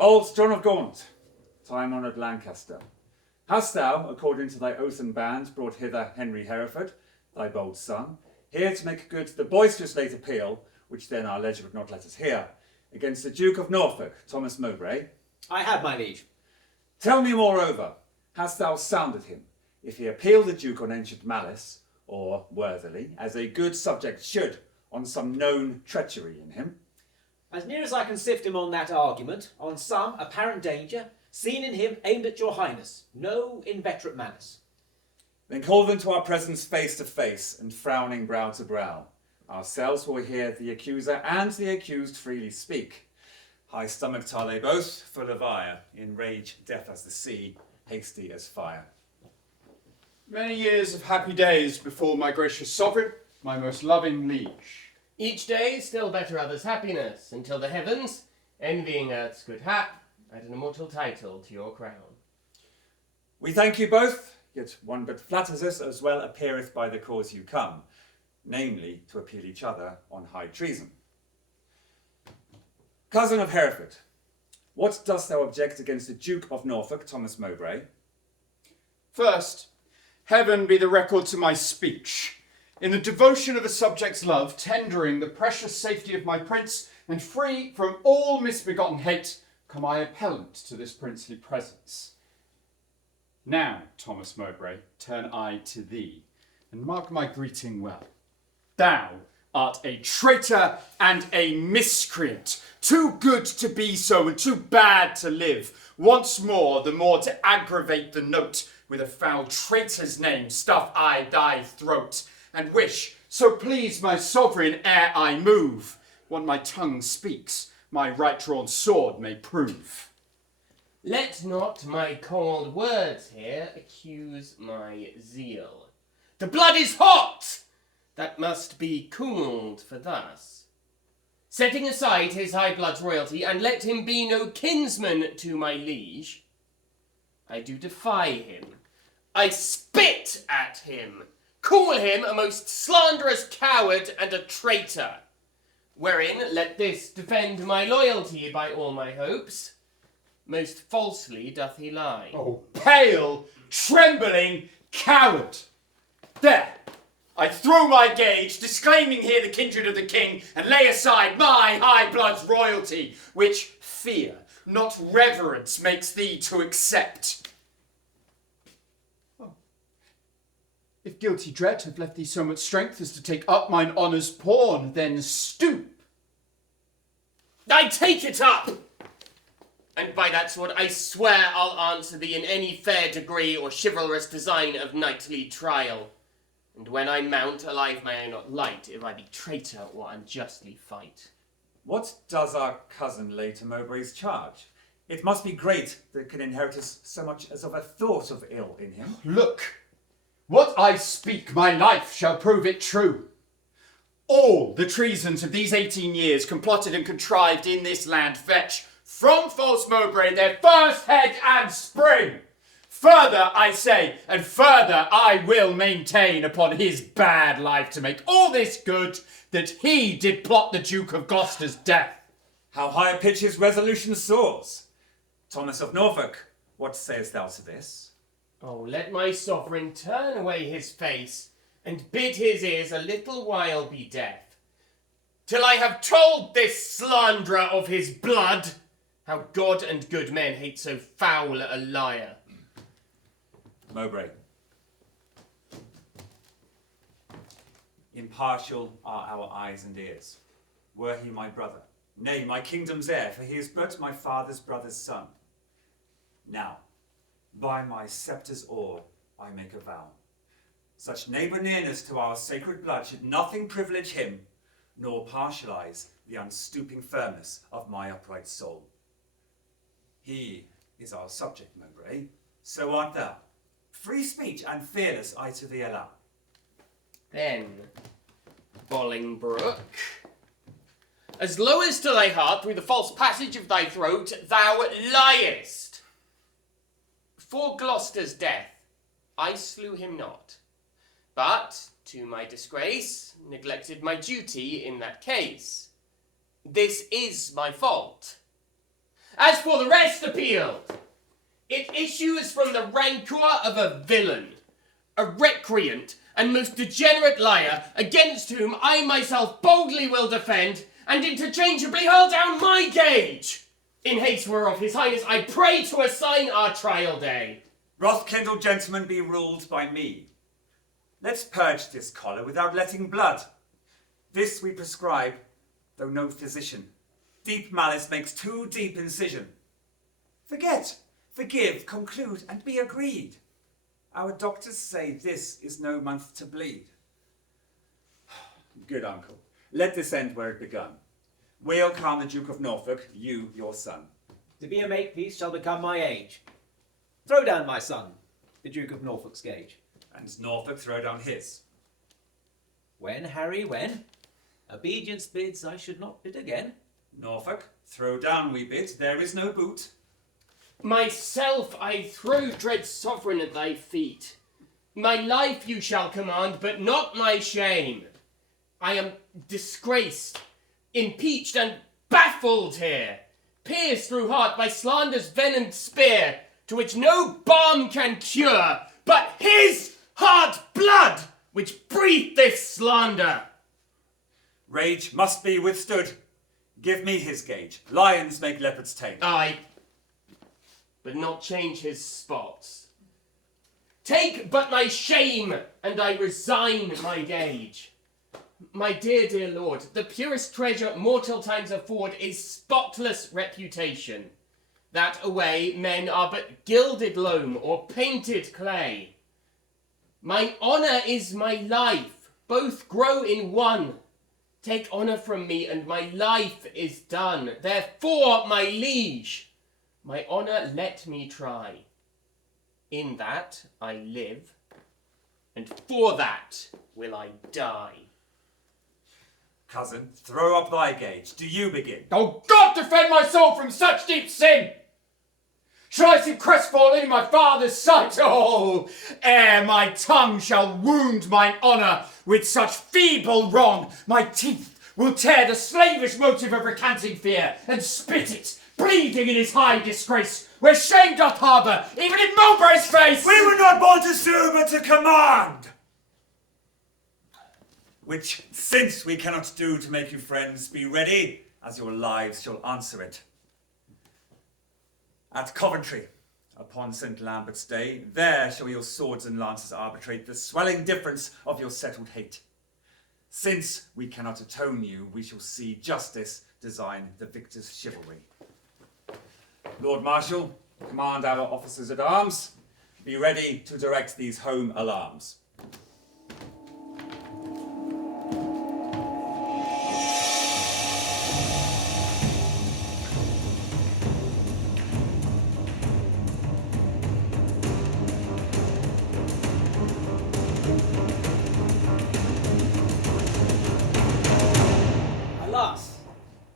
Old John of Gaunt, time-honoured Lancaster, hast thou, according to thy oath and band, brought hither Henry Hereford, thy bold son, here to make good the boisterous late appeal, which then our ledger would not let us hear, against the Duke of Norfolk, Thomas Mowbray? I have, my liege. Tell me moreover, hast thou sounded him, if he appeal the Duke on ancient malice, or worthily, as a good subject should, on some known treachery in him? As near as I can sift him on that argument, on some apparent danger, seen in him aimed at your highness, no inveterate malice. Then call them to our presence face to face, and frowning brow to brow. Ourselves will hear the accuser and the accused freely speak. High-stomached are they both, full of ire, in rage deaf as the sea, hasty as fire. Many years of happy days before my gracious sovereign, my most loving liege. Each day still better others' happiness, until the heavens, envying earth's good hap, add an immortal title to your crown. We thank you both, yet one but flatters us as well appeareth by the cause you come, namely to appeal each other on high treason. Cousin of Hereford, what dost thou object against the Duke of Norfolk, Thomas Mowbray? First, heaven be the record to my speech. In the devotion of a subject's love, tendering the precious safety of my prince, and free from all misbegotten hate, come I appellant to this princely presence. Now, Thomas Mowbray, turn I to thee, and mark my greeting well. Thou art a traitor and a miscreant, too good to be so and too bad to live. Once more, the more to aggravate the note, with a foul traitor's name stuff I thy throat, and wish, so please my sovereign ere I move, what my tongue speaks, my right-drawn sword may prove. Let not my cold words here accuse my zeal. The blood is hot! That must be cooled for thus. Setting aside his high blood's royalty, and let him be no kinsman to my liege, I do defy him. I spit at him. Call him a most slanderous coward and a traitor, wherein let this defend my loyalty by all my hopes. Most falsely doth he lie. Oh, pale, trembling coward! There, I throw my gage, disclaiming here the kindred of the king, and lay aside my high blood's royalty, which fear, not reverence, makes thee to accept. If guilty dread have left thee so much strength as to take up mine honour's pawn, then stoop. I take it up! And by that sword I swear I'll answer thee in any fair degree or chivalrous design of knightly trial. And when I mount, alive may I not light, if I be traitor or unjustly fight. What does our cousin lay to Mowbray's charge? It must be great that can inherit us so much as of a thought of ill in him. Look, what I speak, my life shall prove it true. All the treasons of these 18 years, complotted and contrived in this land, fetch from false Mowbray their first head and spring. Further, I say, and further I will maintain upon his bad life to make all this good, that he did plot the Duke of Gloucester's death. How high a pitch his resolution soars! Thomas of Norfolk, what sayest thou to this? Oh, let my sovereign turn away his face, and bid his ears a little while be deaf, till I have told this slanderer of his blood, how God and good men hate so foul a liar. Mowbray. Impartial are our eyes and ears. Were he my brother, nay, my kingdom's heir, for he is but my father's brother's son. Now, by my scepter's oar, I make a vow. Such neighbour nearness to our sacred blood should nothing privilege him, nor partialize the unstooping firmness of my upright soul. He is our subject, Mowbray, so art thou. Free speech and fearless I to thee allow. Then, Bolingbroke, as low as to thy heart through the false passage of thy throat thou liest. For Gloucester's death I slew him not, but, to my disgrace, neglected my duty in that case. This is my fault. As for the rest appealed, it issues from the rancour of a villain, a recreant, and most degenerate liar, against whom I myself boldly will defend, and interchangeably hurl down my gage. In haste whereof his highness I pray to assign our trial day. Wrath-kindled gentlemen be ruled by me. Let's purge this choler without letting blood. This we prescribe, though no physician. Deep malice makes too deep incision. Forget, forgive, conclude, and be agreed. Our doctors say this is no month to bleed. Good uncle, let this end where it begun. We'll calm the Duke of Norfolk, you your son. To be a makepeace shall become my age. Throw down my son, the Duke of Norfolk's gage. And Norfolk throw down his. When, Harry, when? Obedience bids I should not bid again. Norfolk, throw down we bid, there is no boot. Myself I throw, dread sovereign, at thy feet. My life you shall command, but not my shame. I am disgraced, impeached, and baffled here, pierced through heart by slander's venomed spear, to which no balm can cure, but his hard blood, which breathed this slander. Rage must be withstood. Give me his gage. Lions make leopards tame. Aye, but not change his spots. Take but my shame, and I resign my gage. My dear, dear lord, the purest treasure mortal times afford is spotless reputation. That away men are but gilded loam or painted clay. Mine honour is my life, both grow in one. Take honour from me, and my life is done. Therefore, my liege, my honour let me try. In that I live, and for that will I die. Cousin, throw up thy gage. Do you begin? Oh, God defend my soul from such deep sin! Shall I seem crestfallen in my father's sight? Oh, ere my tongue shall wound mine honour with such feeble wrong, my teeth will tear the slavish motive of recanting fear, and spit it, bleeding in his high disgrace, where shame doth harbour, even in Mowbray's face! We were not born to sue, but to command! Which, since we cannot do to make you friends, be ready, as your lives shall answer it. At Coventry, upon St. Lambert's day, there shall your swords and lances arbitrate the swelling difference of your settled hate. Since we cannot atone you, we shall see justice design the victor's chivalry. Lord Marshal, command our officers at arms. Be ready to direct these home alarms.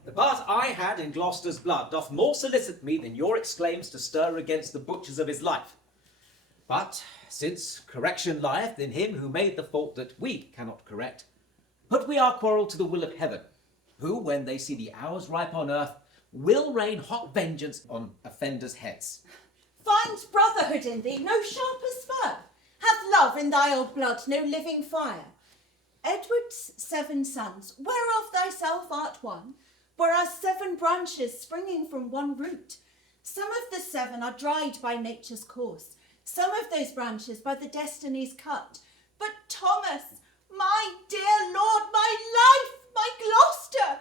The part I had in Gloucester's blood doth more solicit me than your exclaims to stir against the butchers of his life. But since correction lieth in him who made the fault that we cannot correct, put we our quarrel to the will of heaven, who, when they see the hours ripe on earth, will rain hot vengeance on offenders' heads. Find brotherhood in thee no sharper spur, hath love in thy old blood no living fire. Edward's 7 sons, whereof thyself art one, were as 7 branches springing from one root. Some of the 7 are dried by nature's course, some of those branches by the destinies cut. But Thomas, my dear lord, my life, my Gloucester,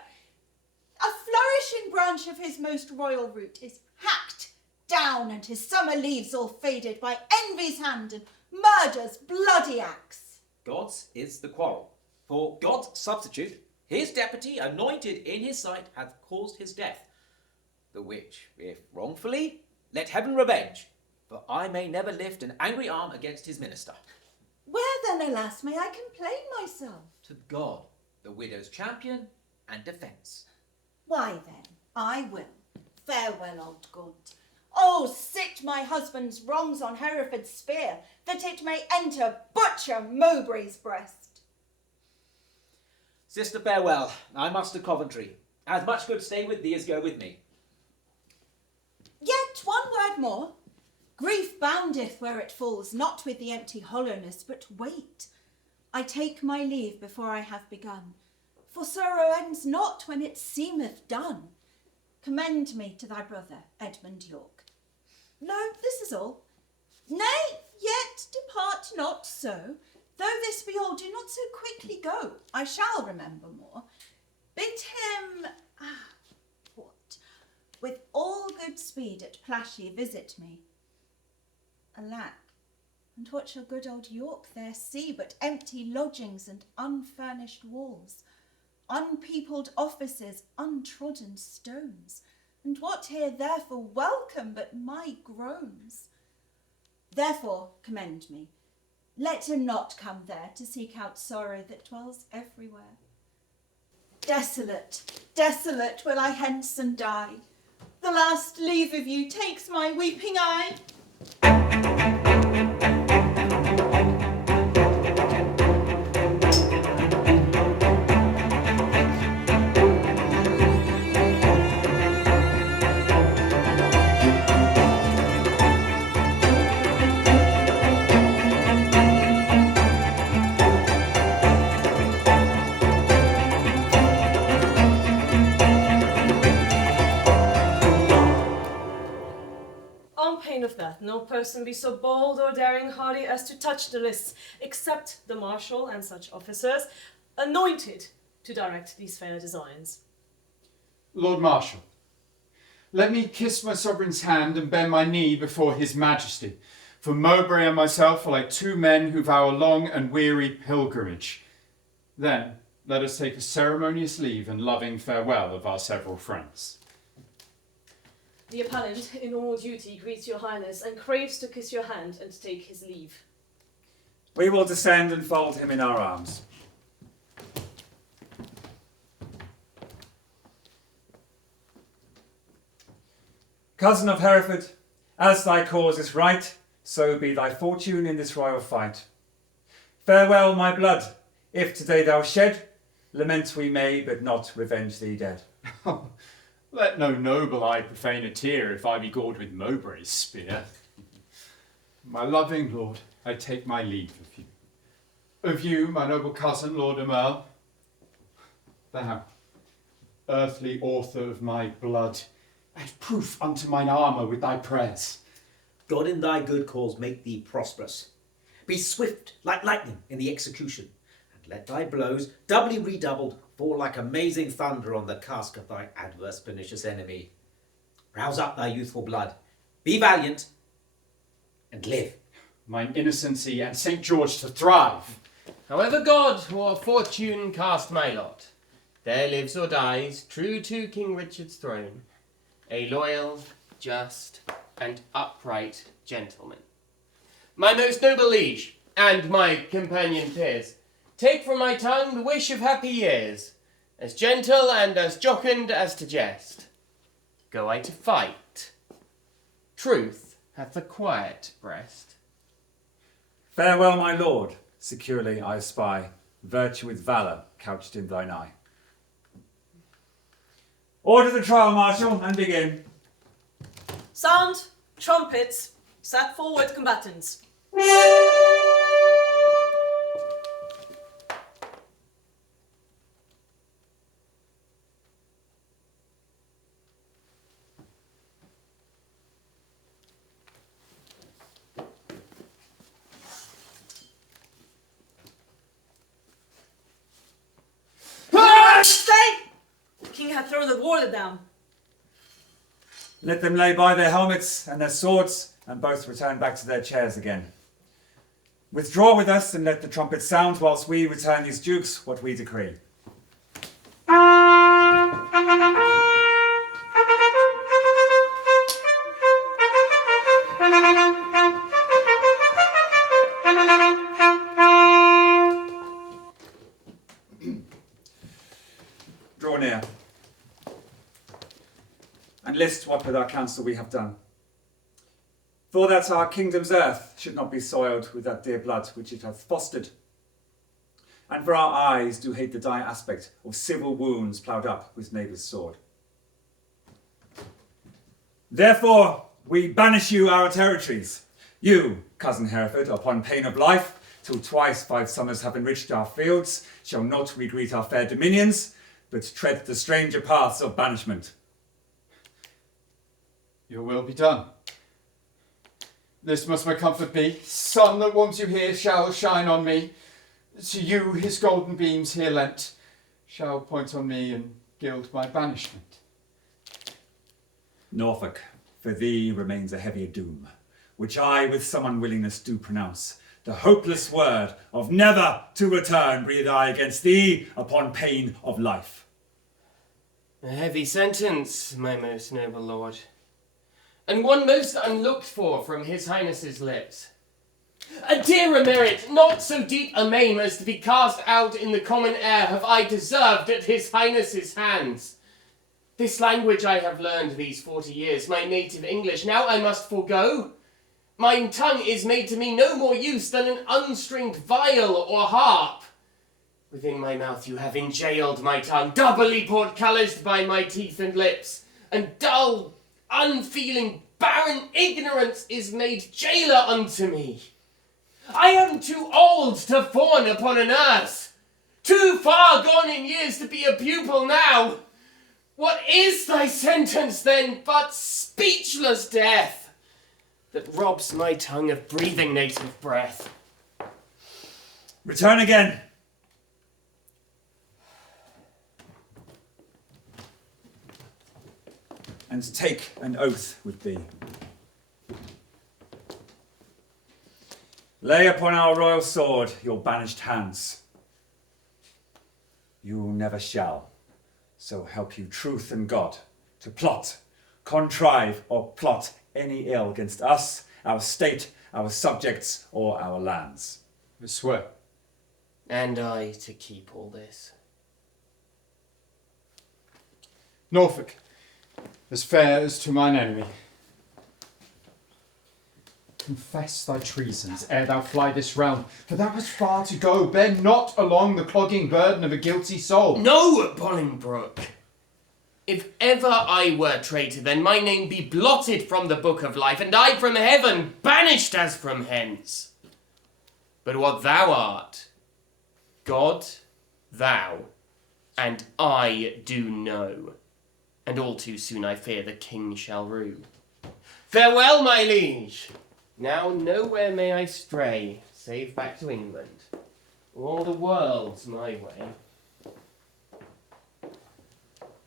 a flourishing branch of his most royal root is hacked down, and his summer leaves all faded by envy's hand and murder's bloody axe. God's is the quarrel, for God's substitute, his deputy, anointed in his sight, hath caused his death. The which, if wrongfully, let heaven revenge, for I may never lift an angry arm against his minister. Where then, alas, may I complain myself? To God, the widow's champion and defence. Why then, I will. Farewell, old Gaunt. Oh, sit my husband's wrongs on Hereford's spear, that it may enter butcher Mowbray's breast. Sister, farewell. I must to Coventry. As much good stay with thee as go with me. Yet one word more. Grief boundeth where it falls, not with the empty hollowness, but wait. I take my leave before I have begun, for sorrow ends not when it seemeth done. Commend me to thy brother, Edmund York. No, this is all. Nay, yet depart not so. Though this be all, do not so quickly go. I shall remember more. Bid him, what? With all good speed at Plashy visit me. Alack, and what shall good old York there see but empty lodgings and unfurnished walls, unpeopled offices, untrodden stones, and what here therefore welcome but my groans? Therefore commend me. Let him not come there to seek out sorrow that dwells everywhere. Desolate, desolate will I hence and die. The last leave of you takes my weeping eye. Of that, no person be so bold or daring hardy as to touch the lists, except the marshal and such officers anointed to direct these fair designs. Lord Marshal, let me kiss my sovereign's hand and bend my knee before his majesty, for Mowbray and myself are like two men who vow a long and weary pilgrimage. Then let us take a ceremonious leave and loving farewell of our several friends. The appellant, in all duty, greets your highness and craves to kiss your hand and take his leave. We will descend and fold him in our arms. Cousin of Hereford, as thy cause is right, so be thy fortune in this royal fight. Farewell, my blood. If today thou shed, lament we may, but not revenge thee dead. Let no noble eye profane a tear if I be gored with Mowbray's spear. My loving lord, I take my leave of you. Of you, my noble cousin, Lord Aumerle. Thou, earthly author of my blood, add proof unto mine armour with thy prayers. God in thy good cause make thee prosperous. Be swift like lightning in the execution, and let thy blows, doubly redoubled, fall like amazing thunder on the casque of thy adverse pernicious enemy. Rouse up thy youthful blood, be valiant, and live. Mine innocency and St. George to thrive. However God or fortune cast my lot, there lives or dies, true to King Richard's throne, a loyal, just, and upright gentleman. My most noble liege, and my companion peers, take from my tongue the wish of happy years, as gentle and as jocund as to jest. Go I to fight. Truth hath a quiet breast. Farewell, my lord. Securely I spy virtue with valour couched in thine eye. Order the trial, marshal, and begin. Sound, trumpets, set forward combatants. Had thrown the warder down. Let them lay by their helmets and their swords, and both return back to their chairs again. Withdraw with us, and let the trumpet sound, whilst we return these dukes what we decree. draw near, and list what with our counsel we have done. For that our kingdom's earth should not be soiled with that dear blood which it hath fostered, and for our eyes do hate the dire aspect of civil wounds ploughed up with neighbour's sword. Therefore we banish you our territories, you, cousin Hereford, upon pain of life, till twice 5 summers have enriched our fields, shall not regreet our fair dominions, but tread the stranger paths of banishment. Your will be done. This must my comfort be. Sun that warms you here shall shine on me. To you his golden beams here lent shall point on me and gild my banishment. Norfolk, for thee remains a heavier doom, which I with some unwillingness do pronounce. The hopeless word of never to return breathe I against thee upon pain of life. A heavy sentence, my most noble lord, and one most unlooked for from his highness's lips. A dearer merit, not so deep a maim as to be cast out in the common air, have I deserved at his highness's hands. This language I have learned these 40 years, my native English, now I must forego. Mine tongue is made to me no more use than an unstringed viol or harp. Within my mouth you have enjailed my tongue, doubly portcullised by my teeth and lips, and dull, unfeeling, barren ignorance is made jailer unto me. I am too old to fawn upon a nurse, too far gone in years to be a pupil now. What is thy sentence then but speechless death, that robs my tongue of breathing native breath? Return again. And take an oath with thee. Lay upon our royal sword your banished hands. You never shall, so help you truth and God, to plot, contrive, or plot any ill against us, our state, our subjects, or our lands. I swear. And I to keep all this. Norfolk, as fair as to mine enemy, confess thy treasons ere thou fly this realm, for thou hast far to go. Bear not along the clogging burden of a guilty soul. No, Bolingbroke. If ever I were traitor, then my name be blotted from the book of life, and I from heaven banished as from hence. But what thou art, God, thou, and I do know, and all too soon I fear the king shall rue. Farewell, my liege. Now nowhere may I stray, save back to England. All the world's my way.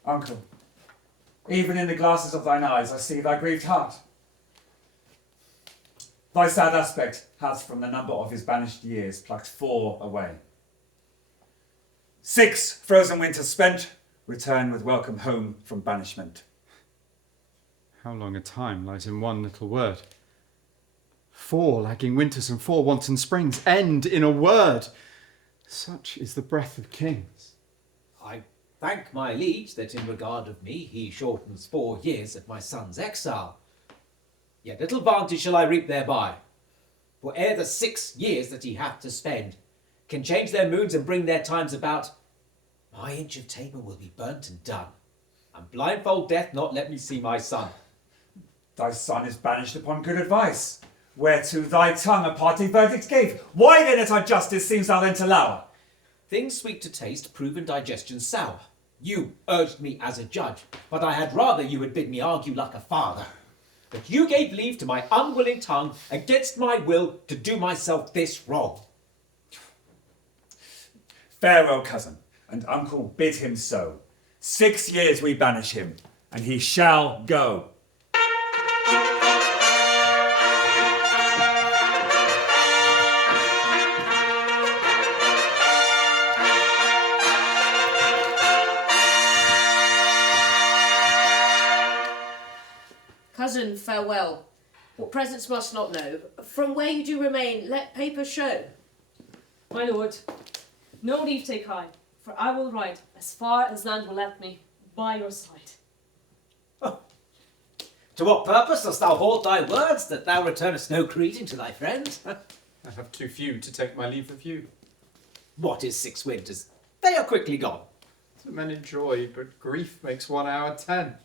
Uncle, even in the glasses of thine eyes I see thy grieved heart. Thy sad aspect hath from the number of his banished years plucked 4 away. 6 frozen winters spent, return with welcome home from banishment. How long a time lies in one little word? 4 lagging winters and 4 wanton springs end in a word. Such is the breath of kings. I thank my liege that in regard of me he shortens 4 years of my son's exile. Yet little vantage shall I reap thereby, for ere the 6 years that he hath to spend can change their moons and bring their times about, my inch of Tabor will be burnt and done, and blindfold death not let me see my son. Thy son is banished upon good advice, whereto thy tongue a party verdict gave. Why then at our justice seems thou then to lour? Things sweet to taste, proven digestion sour. You urged me as a judge, but I had rather you had bid me argue like a father. But you gave leave to my unwilling tongue, against my will, to do myself this wrong. Farewell, cousin, and uncle bid him so. 6 years we banish him, and he shall go. Cousin, farewell. What presence must not know. From where you do remain, let paper show. My lord, no leave take I, For I will ride as far as land will let me, by your side. To what purpose dost thou hoard thy words, that thou returnest no greeting to thy friends? I have too few to take my leave of you. What is 6 winters? They are quickly gone. So men enjoy, but grief makes 1 hour 10.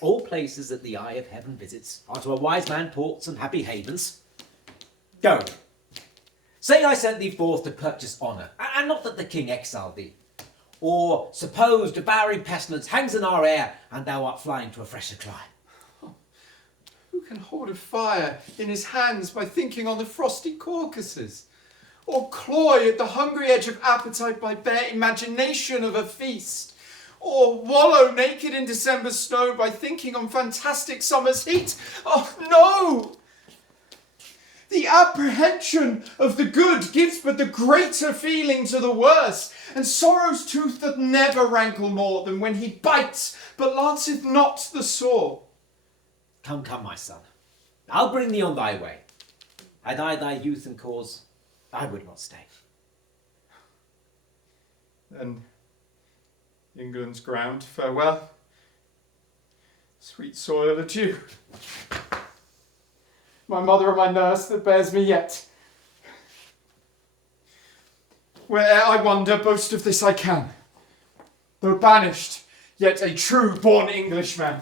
All places that the eye of heaven visits are to a wise man ports and happy havens. Go. Say I sent thee forth to purchase honour, and not that the king exiled thee. Or suppose devouring pestilence hangs in our air, and thou art flying to a fresher clime. Who can hold a fire in his hands by thinking on the frosty Caucasus? Or cloy at the hungry edge of appetite by bare imagination of a feast? Or wallow naked in December snow by thinking on fantastic summer's heat? Oh no! The apprehension of the good gives but the greater feeling to the worse, and sorrow's tooth doth never rankle more than when he bites, but lanceth not the sore. Come, come, my son. I'll bring thee on thy way. Had I thy youth and cause, I would not stay. Then England's ground, farewell. Sweet soil, adieu. My mother and my nurse that bears me yet. Where'er I wander, boast of this I can. Though banished, yet a true born Englishman.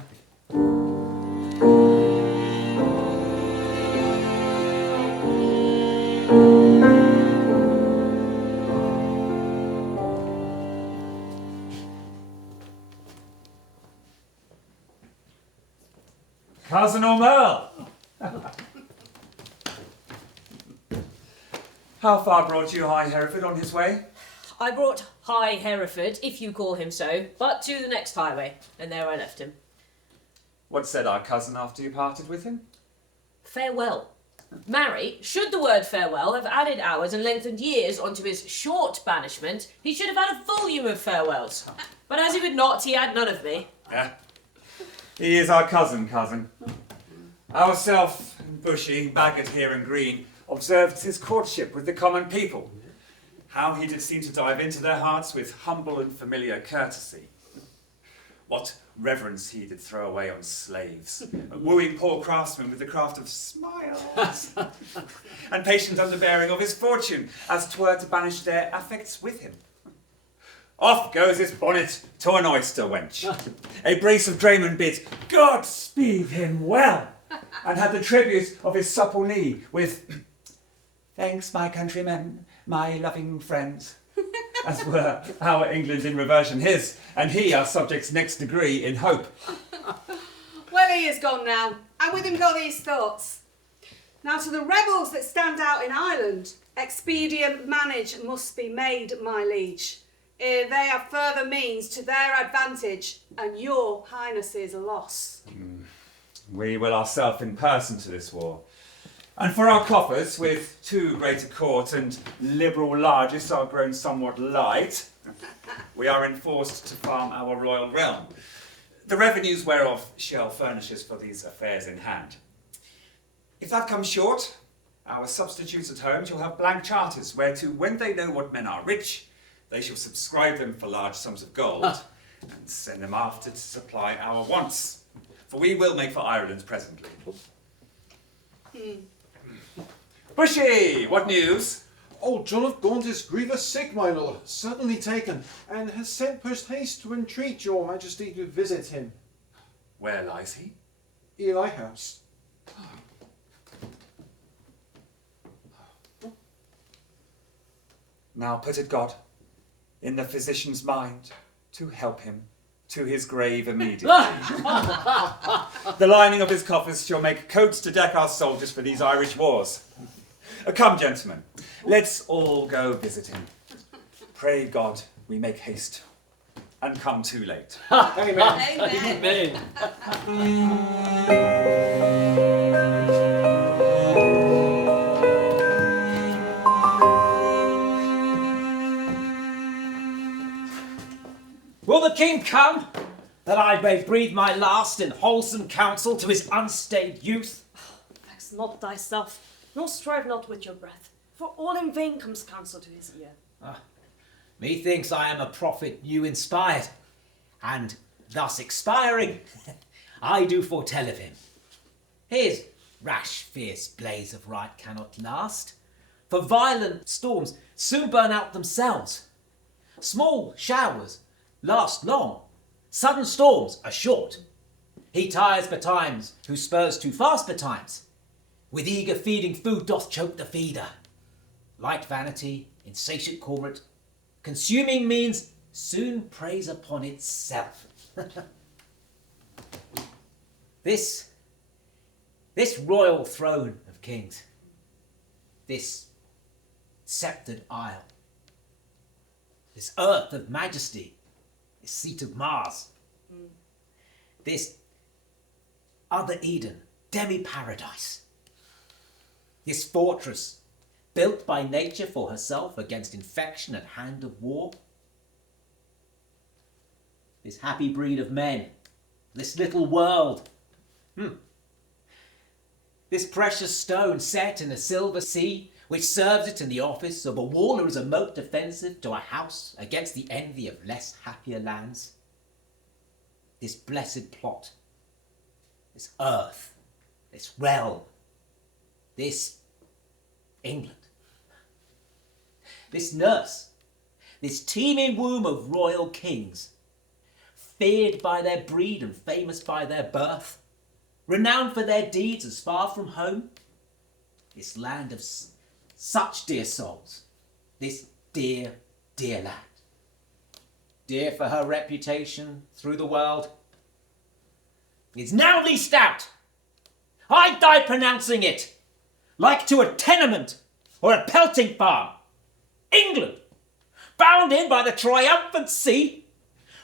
Cousin Aumerle! How far brought you High Hereford on his way? I brought High Hereford, if you call him so, but to the next highway, and there I left him. What said our cousin after you parted with him? Farewell. Marry, should the word farewell have added hours and lengthened years onto his short banishment, he should have had a volume of farewells. But as he would not, he had none of me. Yeah. He is our cousin. Ourself, Bushy, Bagot here and Green, observed his courtship with the common people. How he did seem to dive into their hearts with humble and familiar courtesy. What reverence he did throw away on slaves, wooing poor craftsmen with the craft of smiles, and patient underbearing of his fortune, as 'twere to banish their affects with him. Off goes his bonnet to an oyster wench. A brace of draymen bid God speed him well, and had the tribute of his supple knee with thanks, my countrymen, my loving friends, as were our England in reversion his, and he our subject's next degree in hope. Well, he is gone now, and with him go these thoughts. Now to the rebels that stand out in Ireland, expedient manage must be made, my liege, ere they have further means to their advantage, and your highness's loss. We will ourselves in person to this war. And for our coffers, with too great a court and liberal largesse are grown somewhat light, we are enforced to farm our royal realm, the revenues whereof shall furnish us for these affairs in hand. If that comes short, our substitutes at home shall have blank charters, whereto, when they know what men are rich, they shall subscribe them for large sums of gold, and send them after to supply our wants. For we will make for Ireland presently. Bushy, what news? Old John of Gaunt is grievous sick, my lord, suddenly taken, and has sent post haste to entreat your majesty to visit him. Where lies he? Ely House. Now put it God in the physician's mind to help him to his grave immediately. The lining of his coffers shall make coats to deck our soldiers for these Irish wars. Come, gentlemen, let's all go visit him. Pray God we make haste and come too late. Amen. Will the king come, that I may breathe my last in wholesome counsel to his unstayed youth? Vex not thyself, nor strive not with your breath, for all in vain comes counsel to his ear. Methinks I am a prophet new inspired, and thus expiring, I do foretell of him. His rash, fierce blaze of right cannot last, for violent storms soon burn out themselves. Small showers last long, sudden storms are short. He tires betimes, who spurs too fast betimes. With eager feeding food doth choke the feeder. Light vanity, insatiate cormorant, consuming means soon preys upon itself. This royal throne of kings, this sceptred isle, this earth of majesty, this seat of Mars, this other Eden, demi-paradise, this fortress built by nature for herself against infection and hand of war, this happy breed of men, this little world, this precious stone set in a silver sea, which serves it in the office of a wall or as a moat defensive to a house against the envy of less happier lands. This blessed plot, this earth, this realm, this England, this nurse, this teeming womb of royal kings, feared by their breed and famous by their birth, renowned for their deeds as far from home, this land of such dear souls, this dear, dear land, dear for her reputation through the world, is now leased out. I die pronouncing it, like to a tenement or a pelting farm. England, bound in by the triumphant sea,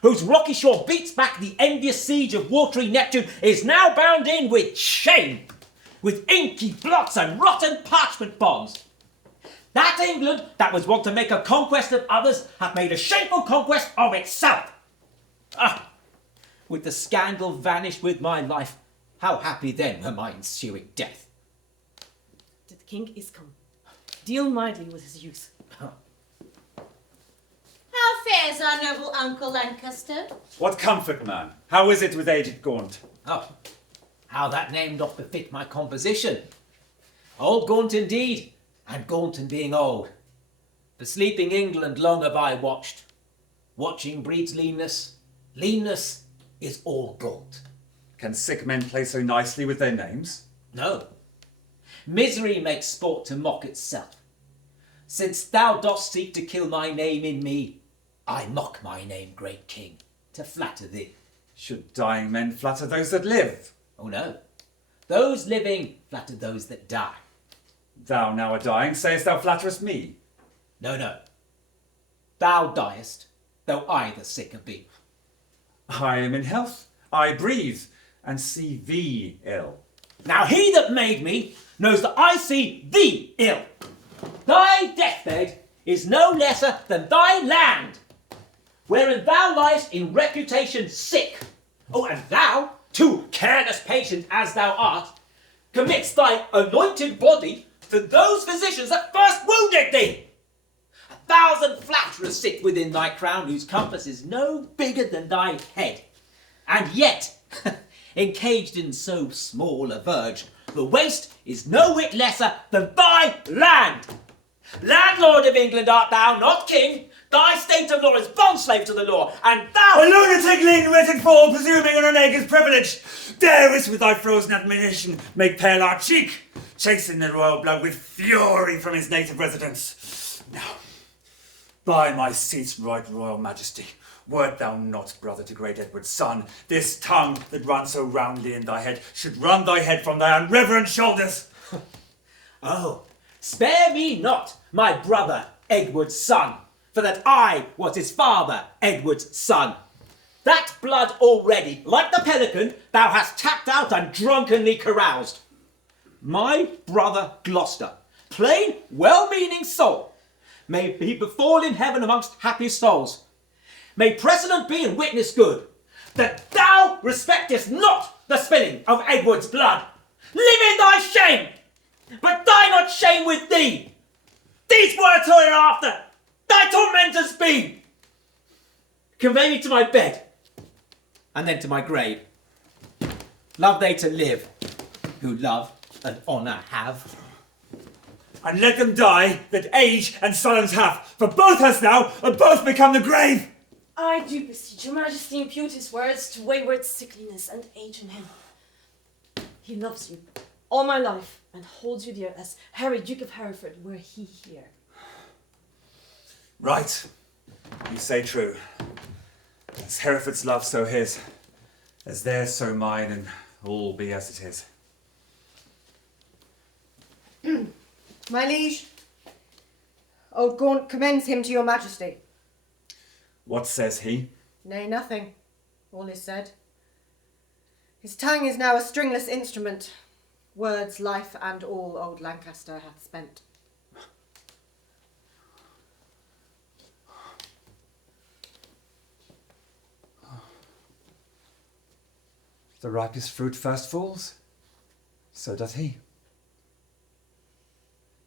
whose rocky shore beats back the envious siege of watery Neptune, is now bound in with shame, with inky blots and rotten parchment bonds. That England that was wont to make a conquest of others hath made a shameful conquest of itself. Ah, would the scandal vanish with my life, how happy then were my ensuing death. The king is come. Deal mightily with his youth. How fares our noble uncle Lancaster? What comfort, man? How is it with aged Gaunt? Oh, how that name doth befit my composition. Old Gaunt indeed, and Gaunton being old. For sleeping England long have I watched. Watching breeds leanness. Leanness is all Gaunt. Can sick men play so nicely with their names? No. Misery makes sport to mock itself. Since thou dost seek to kill my name in me, I mock my name, great king, to flatter thee. Should dying men flatter those that live? Oh no. Those living flatter those that die. Thou now a dying, sayest thou flatterest me? No, no. Thou diest, though I the sicker be. I am in health, I breathe, and see thee ill. Now he that made me knows that I see thee ill. Thy deathbed is no lesser than thy land, wherein thou liest in reputation sick. Oh, and thou, too careless patient as thou art, commits thy anointed body to those physicians that first wounded thee. 1,000 flatterers sit within thy crown, whose compass is no bigger than thy head. And yet, encaged in so small a verge, the waste is no whit lesser than thy land. Landlord of England art thou, not king. Thy state of law is bondslave to the law, and thou... A lunatic lean-witted fool, presuming on an egger's privilege, darest with thy frozen admonition make pale our cheek, chasing the royal blood with fury from his native residence. Now, by my seat's right royal majesty, wert thou not brother to great Edward's son, this tongue that runs so roundly in thy head should run thy head from thy unreverent shoulders. Oh, spare me not, my brother Edward's son, for that I was his father Edward's son. That blood already, like the pelican, thou hast tapped out and drunkenly caroused. My brother Gloucester, plain, well-meaning soul, may he befall in heaven amongst happy souls. May precedent be and witness good, that thou respectest not the spilling of Edward's blood. Live in thy shame, but die not shame with thee. These words hereafter, thy tormentors be! Convey me to my bed, and then to my grave. Love they to live, who love and honour have. And let them die that age and silence have, for both has now, and both become the grave. I do beseech your majesty impute his words to wayward sickliness and age in him. He loves you all my life, and holds you dear as Harry, Duke of Hereford, were he here. Right, you say true. As Hereford's love, so his. As theirs, so mine, and all be as it is. My liege, old Gaunt commends him to your majesty. What says he? Nay, nothing. All is said. His tongue is now a stringless instrument. Words, life, and all old Lancaster hath spent. The ripest fruit first falls, so doth he.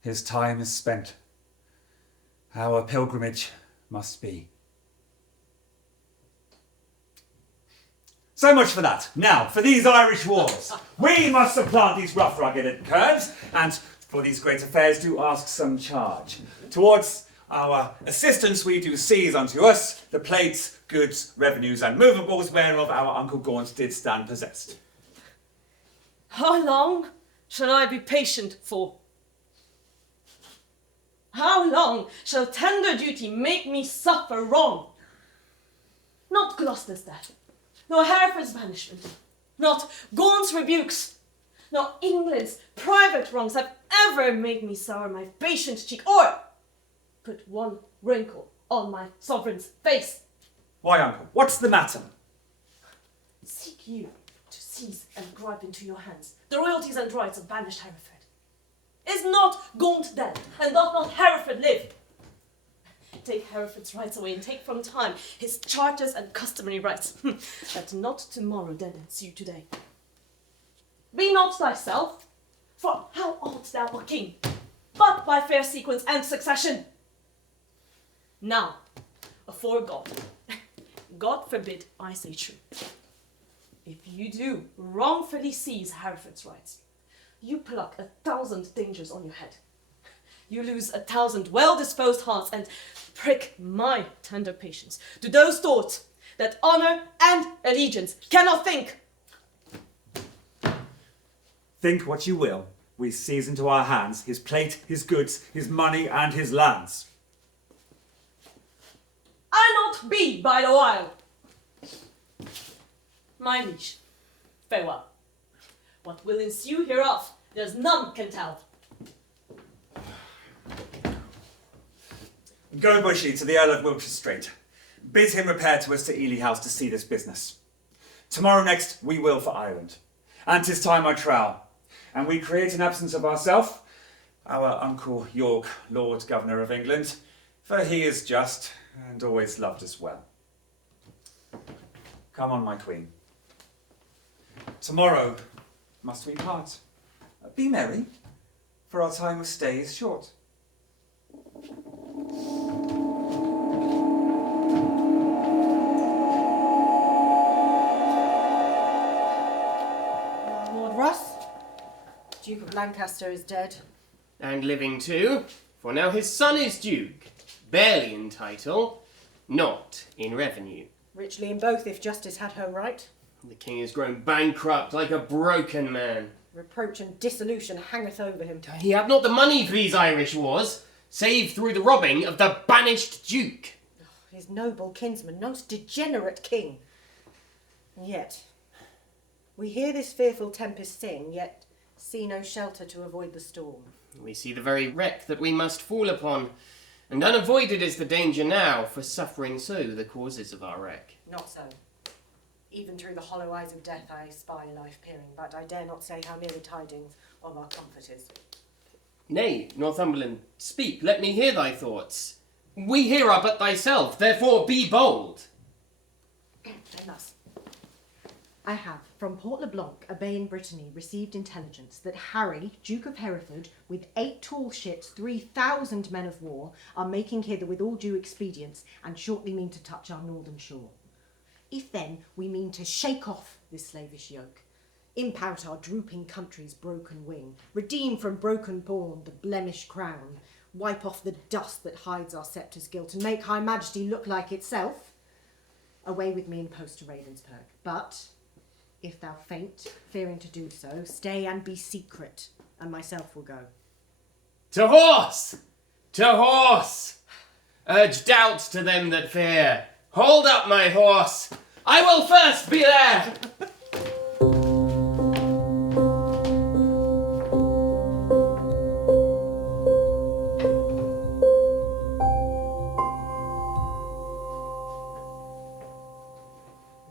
His time is spent. Our pilgrimage must be. So much for that. Now, for these Irish wars. We must supplant these rough, rugged curves, and for these great affairs do ask some charge. Towards our assistance we do seize unto us the plates, goods, revenues, and movables whereof our uncle Gaunt did stand possessed. How long shall I be patient for? How long shall tender duty make me suffer wrong? Not Gloucester's death, nor Hereford's banishment, not Gaunt's rebukes, nor England's private wrongs have ever made me sour my patient cheek, or put one wrinkle on my sovereign's face. Why, uncle, what's the matter? Seek you to seize and gripe into your hands the royalties and rights of banished Hereford. Is not Gaunt dead, and doth not Hereford live? Take Hereford's rights away, and take from time his charters and customary rights, that not tomorrow then ensue today. Be not thyself, for how art thou a king, but by fair sequence and succession? Now, afore God, God forbid I say true, if you do wrongfully seize Hereford's rights, you pluck 1,000 dangers on your head. You lose 1,000 well-disposed hearts and prick my tender patience to those thoughts that honour and allegiance cannot think. Think what you will, we seize into our hands his plate, his goods, his money, and his lands. I not be by the while. My liege, farewell. What will ensue hereof, there's none can tell. Go, Bushy, to the Earl of Wiltshire Strait. Bid him repair to us to Ely House to see this business. Tomorrow next we will for Ireland, and 'tis time I trow, and we create an absence of ourself, our uncle York, Lord Governor of England, for he is just and always loved us well. Come on, my queen. Tomorrow must we part. Be merry, for our time of stay is short. Lord Russ, Duke of Lancaster, is dead. And living too, for now his son is Duke, barely in title, not in revenue. Richly in both, if justice had her right. The king has grown bankrupt like a broken man. Reproach and dissolution hangeth over him. He had not the money for these Irish wars, save through the robbing of the banished Duke. His noble kinsman, most degenerate king. And yet, we hear this fearful tempest sing, yet see no shelter to avoid the storm. We see the very wreck that we must fall upon, and unavoided is the danger now, for suffering so the causes of our wreck. Not so. Even through the hollow eyes of death I spy life peering, but I dare not say how near the tidings of our comfort is. Nay, Northumberland, speak, let me hear thy thoughts. We here are but thyself, therefore be bold. Then thus. I have, from Port LeBlanc, a bay in Brittany, received intelligence that Harry, Duke of Hereford, with 8 tall ships, 3,000 men of war, are making hither with all due expedience, and shortly mean to touch our northern shore. If then we mean to shake off this slavish yoke, imp out our drooping country's broken wing, redeem from broken bourne the blemished crown, wipe off the dust that hides our sceptre's guilt, and make High Majesty look like itself, away with me in post to Ravensburg. But if thou faint, fearing to do so, stay and be secret, and myself will go. To horse! To horse! Urge doubts to them that fear. Hold up my horse! I will first be there!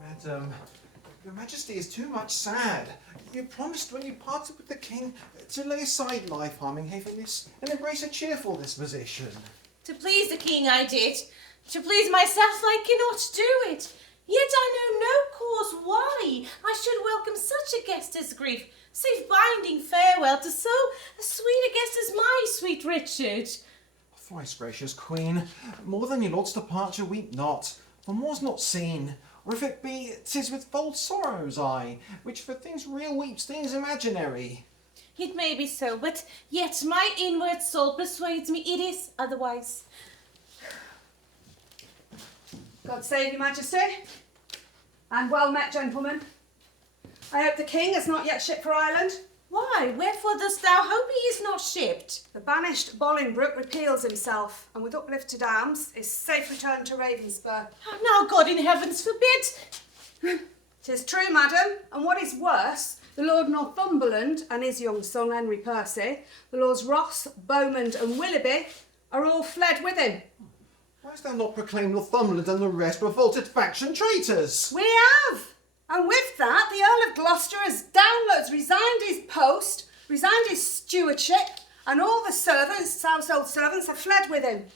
Madam, Your Majesty is too much sad. You promised when you parted with the king to lay aside life-harming heaviness and embrace a cheerful disposition. To please the king I did. To please myself I cannot do it. Yet I know no cause why I should welcome such a guest as grief, save binding farewell to so sweet a guest as my sweet Richard. Thrice gracious queen, more than your lord's departure weep not, for more's not seen. Or if it be, 'tis with false sorrows I, which for things real weeps things imaginary. It may be so, but yet my inward soul persuades me it is otherwise. God save your Majesty. And well met, gentlemen. I hope the king has not yet shipped for Ireland. Why, wherefore dost thou hope he is not shipped? The banished Bolingbroke repeals himself, and with uplifted arms is safe returned to Ravensburg. Oh, now God in heavens forbid! 'Tis true, madam, and what is worse, the Lord Northumberland and his young son Henry Percy, the Lords Ross, Beaumont and Willoughby are all fled with him. Why hast thou not proclaimed Northumberland and the rest revolted faction traitors? We have! And with that, the Earl of Gloucester has downloads resigned his post, resigned his stewardship, and all the servants, household servants, have fled with him.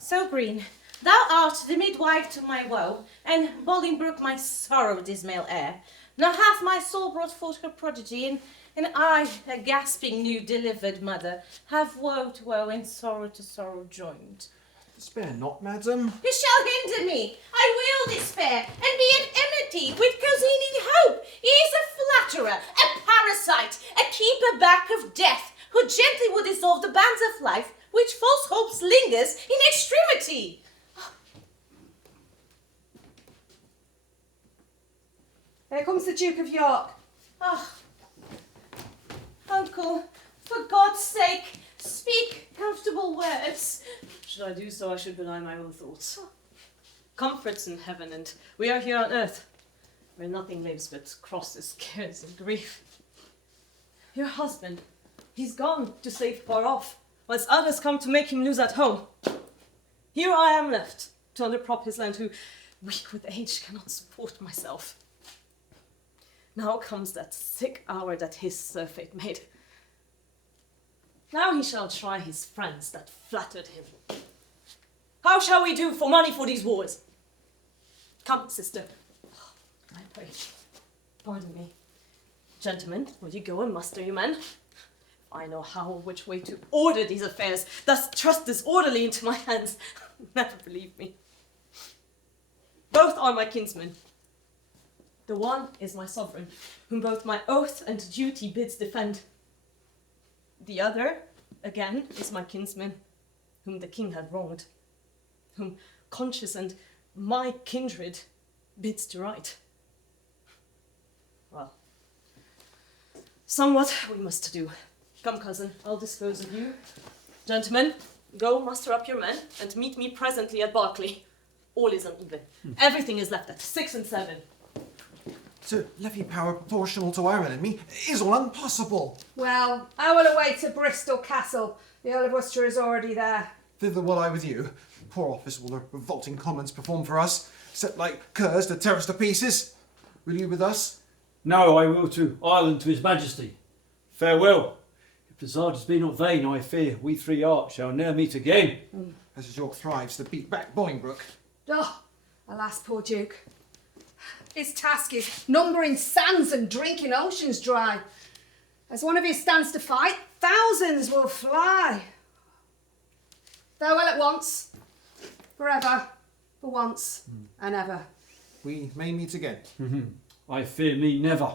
So, Green, thou art the midwife to my woe, and Bolingbroke my sorrow dismal heir. Now hath my soul brought forth her prodigy, and I, a gasping new delivered mother, have woe to woe and sorrow to sorrow joined. Despair not, madam. Who shall hinder me? I will despair, and be at enmity with cozening hope. He is a flatterer, a parasite, a keeper back of death, who gently would dissolve the bands of life, which false hopes lingers in extremity. Here comes the Duke of York. Ah, Uncle, for God's sake, speak comfortable words. Should I do so, I should belie my own thoughts. Comfort's in heaven, and we are here on earth, where nothing lives but crosses, cares, and grief. Your husband, he's gone to save far off, whilst others come to make him lose at home. Here I am left to underprop his land, who, weak with age, cannot support myself. Now comes that sick hour that his surfeit made. Now he shall try his friends that flattered him. How shall we do for money for these wars? Come, sister. I pray. Pardon me. Gentlemen, will you go and muster your men? I know how or which way to order these affairs. Thus trust this orderly into my hands. Never believe me. Both are my kinsmen. The one is my sovereign, whom both my oath and duty bids defend. The other, again, is my kinsman, whom the king had wronged, whom conscience and my kindred bids to right. Well, somewhat we must do. Come, cousin, I'll dispose of you. Gentlemen, go muster up your men and meet me presently at Berkeley. All is uneven. Everything is left at 6 and 7. To levy power proportional to our enemy is all impossible. Well, I will away to Bristol Castle. The Earl of Worcester is already there. Thither will I with you. Poor office will the revolting commons perform for us, set like curs to tear us to pieces. Will you with us? No, I will to Ireland to his majesty. Farewell. If the charge be not vain, I fear we 3 arts shall ne'er meet again. As York thrives to beat back Bolingbroke. Oh, alas, poor Duke. His task is numbering sands and drinking oceans dry. As one of his stands to fight, thousands will fly. Farewell at once, forever, for once and ever. We may meet again. I fear me never.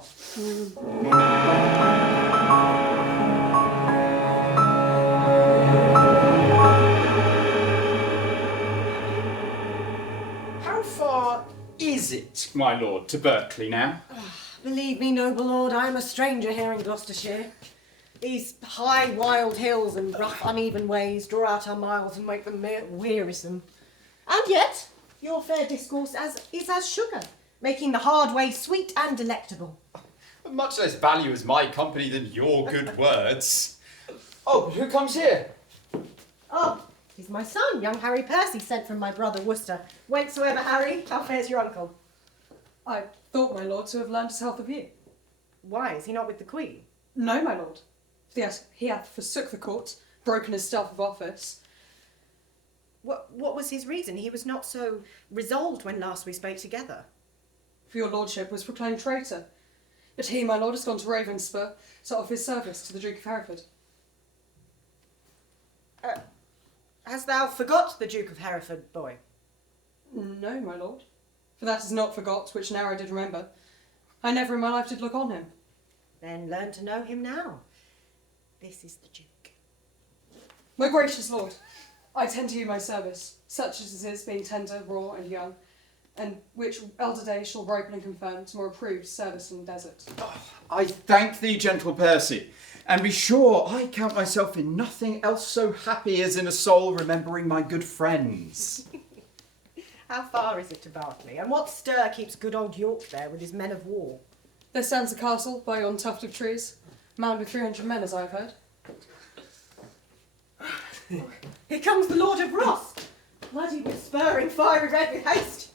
How far is it, my lord, to Berkeley now? Believe me, noble lord, I am a stranger here in Gloucestershire. These high, wild hills and rough, uneven ways draw out our miles and make them wearisome. And yet, your fair discourse is as sugar, making the hard way sweet and delectable. Much less value is my company than your good words. Oh, but who comes here? Oh, 'tis my son, young Harry Percy, sent from my brother Worcester. Whensoever, Harry, how fares your uncle? I thought, my lord, to have learned his health of you. Why, is he not with the Queen? No, my lord. Yes, he hath forsook the court, broken his staff of office. What was his reason? He was not so resolved when last we spoke together. For your lordship was proclaimed traitor. But he, my lord, has gone to Ravenspur to offer his service to the Duke of Hereford. Hast thou forgot the Duke of Hereford, boy? No, my lord. For that is not forgot, which now I did remember. I never in my life did look on him. Then learn to know him now. This is the Duke. My gracious lord, I tender you my service, such as it is, being tender, raw, and young, and which elder days shall ripen and confirm to more approved service in the desert. I thank thee, gentle Percy, and be sure I count myself in nothing else so happy as in a soul remembering my good friends. How far is it to Berkeley? And what stir keeps good old York there with his men of war? There stands a castle by yon tuft of trees, manned with 300 men, as I have heard. Here comes the Lord of Ross, bloody with spurring, fiery red with haste.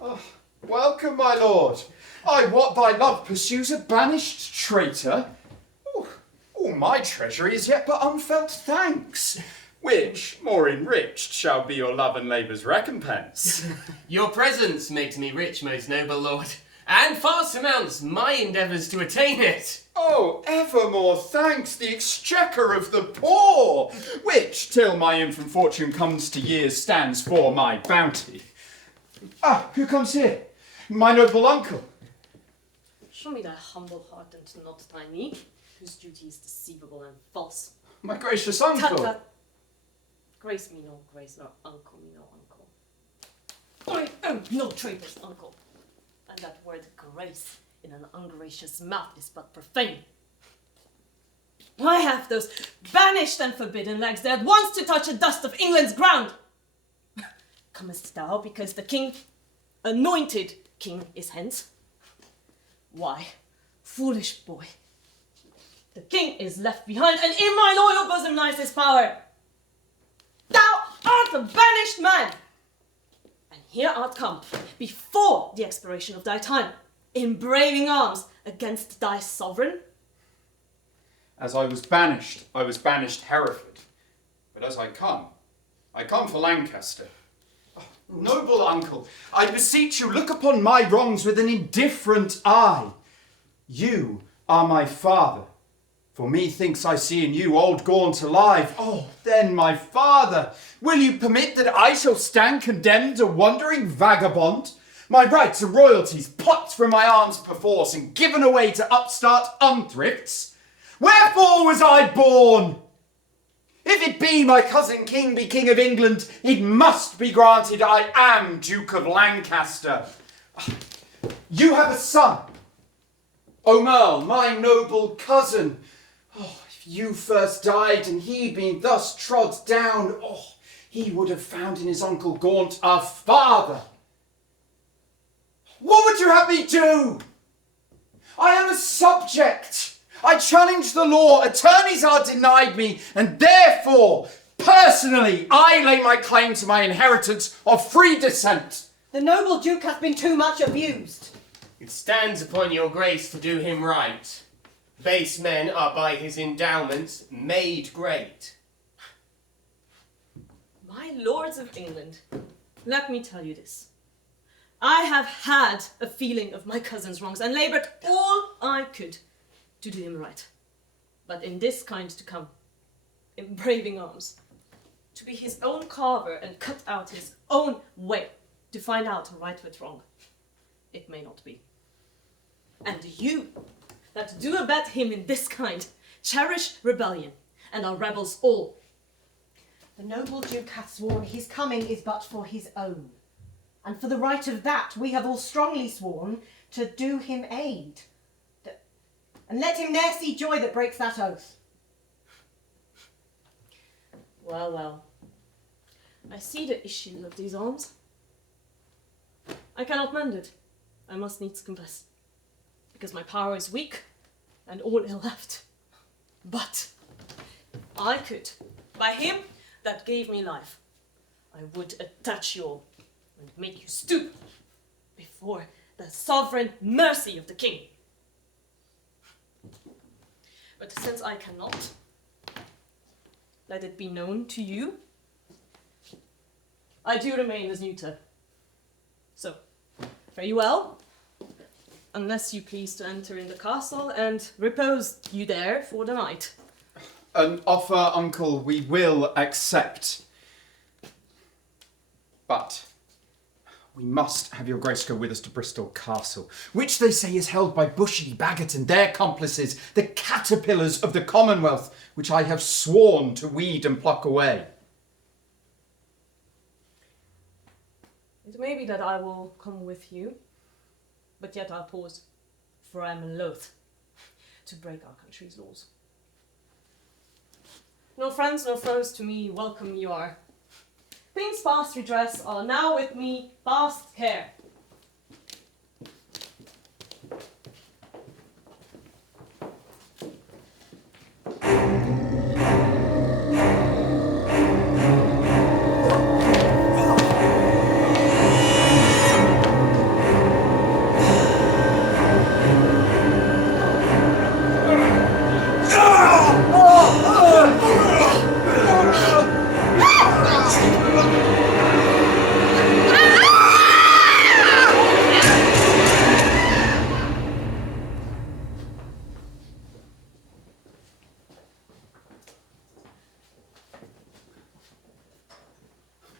Oh, welcome, my lord. I wot thy love pursues a banished traitor. All my treasury is yet but unfelt thanks, which, more enriched, shall be your love and labour's recompense. Your presence makes me rich, most noble lord, and far surmounts my endeavours to attain it. Oh, evermore thanks the exchequer of the poor, which, till my infant fortune comes to years, stands for my bounty. Ah, who comes here? My noble uncle. Show me thy humble heart and not thy knee, whose duty is deceivable and false. My gracious uncle. Grace me no grace, nor uncle me no uncle. I am no traitor's uncle. And that word grace in an ungracious mouth is but profane. I have those banished and forbidden legs dared once to touch the dust of England's ground. Comest thou because the king, anointed king, is hence? Why, foolish boy, the king is left behind, and in my loyal bosom lies his power. Thou art a banished man, and here art come, before the expiration of thy time, in braving arms against thy sovereign. As I was banished Hereford. But as I come for Lancaster. Oh, noble uncle, I beseech you, look upon my wrongs with an indifferent eye. You are my father. For methinks I see in you old Gaunt alive. Oh, then, my father, will you permit that I shall stand condemned a wandering vagabond? My rights and royalties plucked from my arms perforce and given away to upstart unthrifts? Wherefore was I born? If it be my cousin king be king of England, it must be granted I am Duke of Lancaster. You have a son, Aumerle, my noble cousin. Oh, if you first died and he been thus trod down, oh, he would have found in his uncle Gaunt a father. What would you have me do? I am a subject. I challenge the law. Attorneys are denied me, and therefore, personally, I lay my claim to my inheritance of free descent. The noble Duke hath been too much abused. It stands upon your grace to do him right. Base men are by his endowments made great. My lords of England, let me tell you this. I have had a feeling of my cousin's wrongs and laboured all I could to do him right. But in this kind to come, in braving arms, to be his own carver and cut out his own way to find out right with wrong, it may not be. And you, that do abet him in this kind, cherish rebellion, and are rebels all. The noble Duke hath sworn his coming is but for his own, and for the right of that we have all strongly sworn to do him aid. And let him ne'er see joy that breaks that oath. Well, well, I see the issue of these arms. I cannot mend it, I must needs confess, because my power is weak, and all ill left. But I could, by him that gave me life, I would attach you all, and make you stoop before the sovereign mercy of the king. But since I cannot, let it be known to you, I do remain as neuter. So, fare you well, unless you please to enter in the castle and repose you there for the night. An offer, uncle, we will accept. But we must have your grace go with us to Bristol Castle, which they say is held by Bushy, Bagot and their accomplices, the caterpillars of the Commonwealth, which I have sworn to weed and pluck away. It may be that I will come with you, but yet I'll pause, for I am loath to break our country's laws. No friends, no foes to me, welcome you are. Things past redress are now with me past care.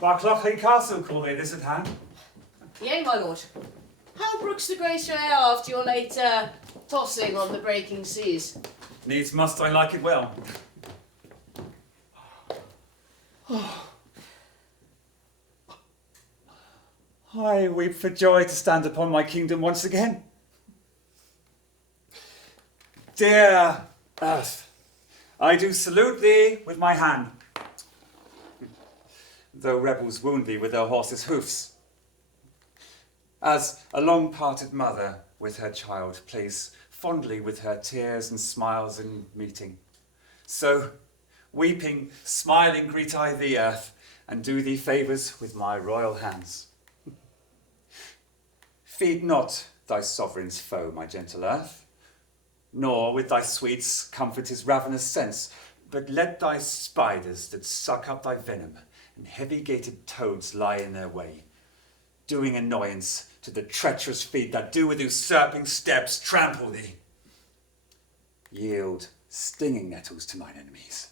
Barcloughley Castle, call they this at hand. Yea, my lord. How brooks the grace your air after your late tossing on the breaking seas? Needs must I like it well. I weep for joy to stand upon my kingdom once again. Dear earth, I do salute thee with my hand, though rebels wound thee with their horses' hoofs. As a long-parted mother with her child plays fondly with her tears and smiles in meeting, so, weeping, smiling, greet I thee, earth, and do thee favours with my royal hands. Feed not thy sovereign's foe, my gentle earth, nor with thy sweets comfort his ravenous sense, but let thy spiders that suck up thy venom and heavy-gated toads lie in their way, doing annoyance to the treacherous feet that do with usurping steps trample thee. Yield stinging nettles to mine enemies,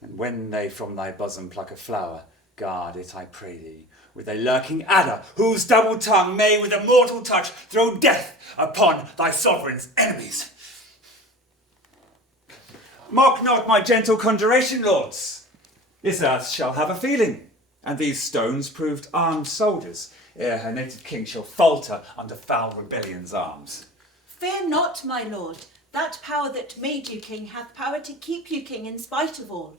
and when they from thy bosom pluck a flower, guard it, I pray thee, with a lurking adder, whose double tongue may with a mortal touch throw death upon thy sovereign's enemies. Mock not my gentle conjuration, lords. This earth shall have a feeling, and these stones proved armed soldiers, ere her native king shall falter under foul rebellion's arms. Fear not, my lord. That power that made you king hath power to keep you king in spite of all.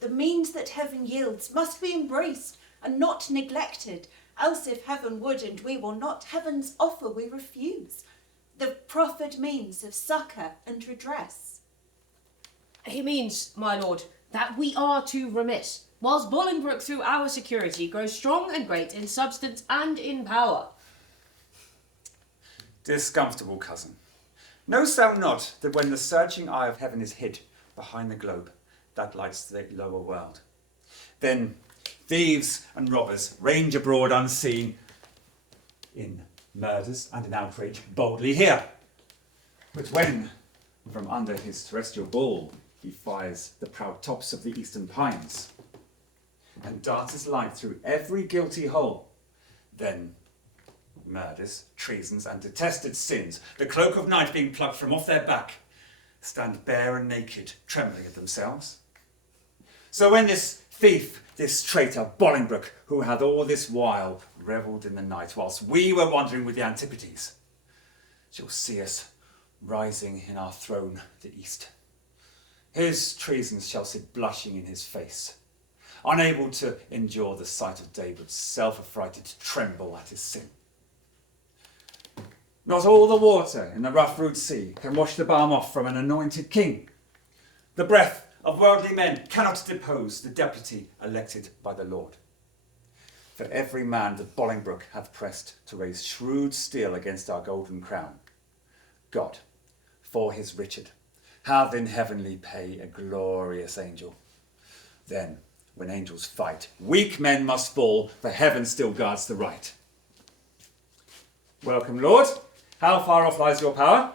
The means that heaven yields must be embraced and not neglected, else if heaven would and we will not, heaven's offer we refuse. The proffered means of succour and redress. He means, my lord, that we are to remit, whilst Bolingbroke through our security grows strong and great in substance and in power. Discomfortable cousin, knowst thou not that when the searching eye of heaven is hid behind the globe, that lights the lower world, then thieves and robbers range abroad unseen in murders and an outrage boldly here. But when, from under his terrestrial ball, he fires the proud tops of the eastern pines, and darts his light through every guilty hole, then murders, treasons, and detested sins, the cloak of night being plucked from off their back, stand bare and naked, trembling at themselves. So when this thief, this traitor Bolingbroke, who had all this while revelled in the night whilst we were wandering with the Antipodes, shall see us rising in our throne the east, his treasons shall sit blushing in his face, unable to endure the sight of day, but self-affrighted to tremble at his sin. Not all the water in the rough-rude sea can wash the balm off from an anointed king. The breath of worldly men cannot depose the deputy elected by the Lord. For every man that Bolingbroke hath pressed to raise shrewd steel against our golden crown, God, for his Richard, hath in heavenly pay a glorious angel. Then, when angels fight, weak men must fall, for heaven still guards the right. Welcome, Lord. How far off lies your power?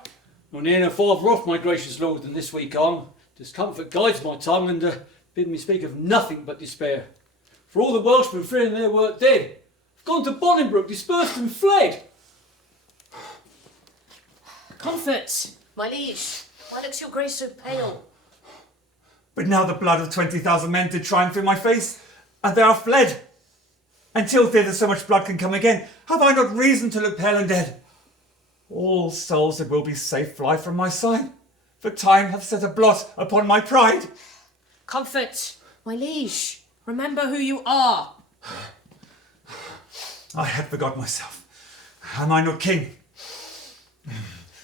Not near no farther off, my gracious lord, than this week on. Discomfort guides my tongue, and bid me speak of nothing but despair. For all the Welshmen fearing their work dead, have gone to Bolingbroke, dispersed and fled. Comfort, my liege. Why looks your grace so pale? But now the blood of 20,000 men did triumph in my face, and they are fled. Until thither so much blood can come again, have I not reason to look pale and dead? All souls that will be safe fly from my side, for time hath set a blot upon my pride. Comfort, my liege. Remember who you are. I had forgot myself. Am I not king?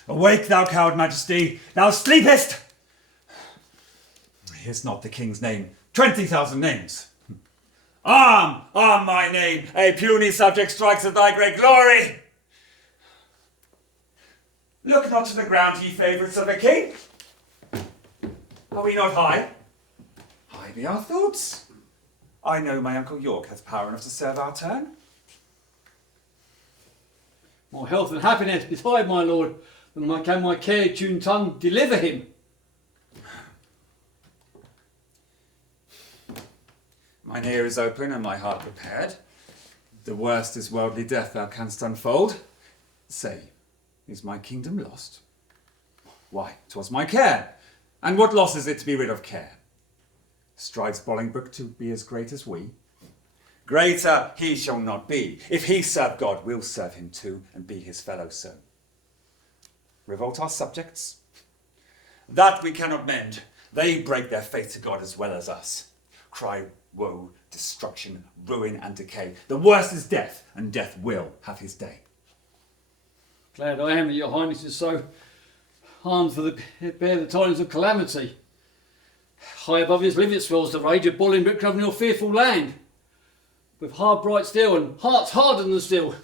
Awake, thou coward majesty, thou sleepest! Here's not the king's name, 20,000 names. Arm, arm my name, a puny subject strikes at thy great glory. Look not to the ground, ye favourites of the king. Are we not high? High be our thoughts. I know my uncle York hath power enough to serve our turn. My health and happiness beside my lord, and can my care-tuned tongue deliver him? Mine ear is open and my heart prepared. The worst is worldly death thou canst unfold. Say, is my kingdom lost? Why, 'twas my care. And what loss is it to be rid of care? Strives Bolingbroke to be as great as we? Greater he shall not be. If he serve God, we'll serve him too, and be his fellow so. Revolt our subjects? That we cannot mend. They break their faith to God as well as us. Cry woe, destruction, ruin, and decay. The worst is death, and death will have his day. Glad I am that your highness is so armed for bear the tidings of calamity. High above his livet swells the rage of Bolingbroke covering your fearful land. With hard bright steel and hearts harder than steel,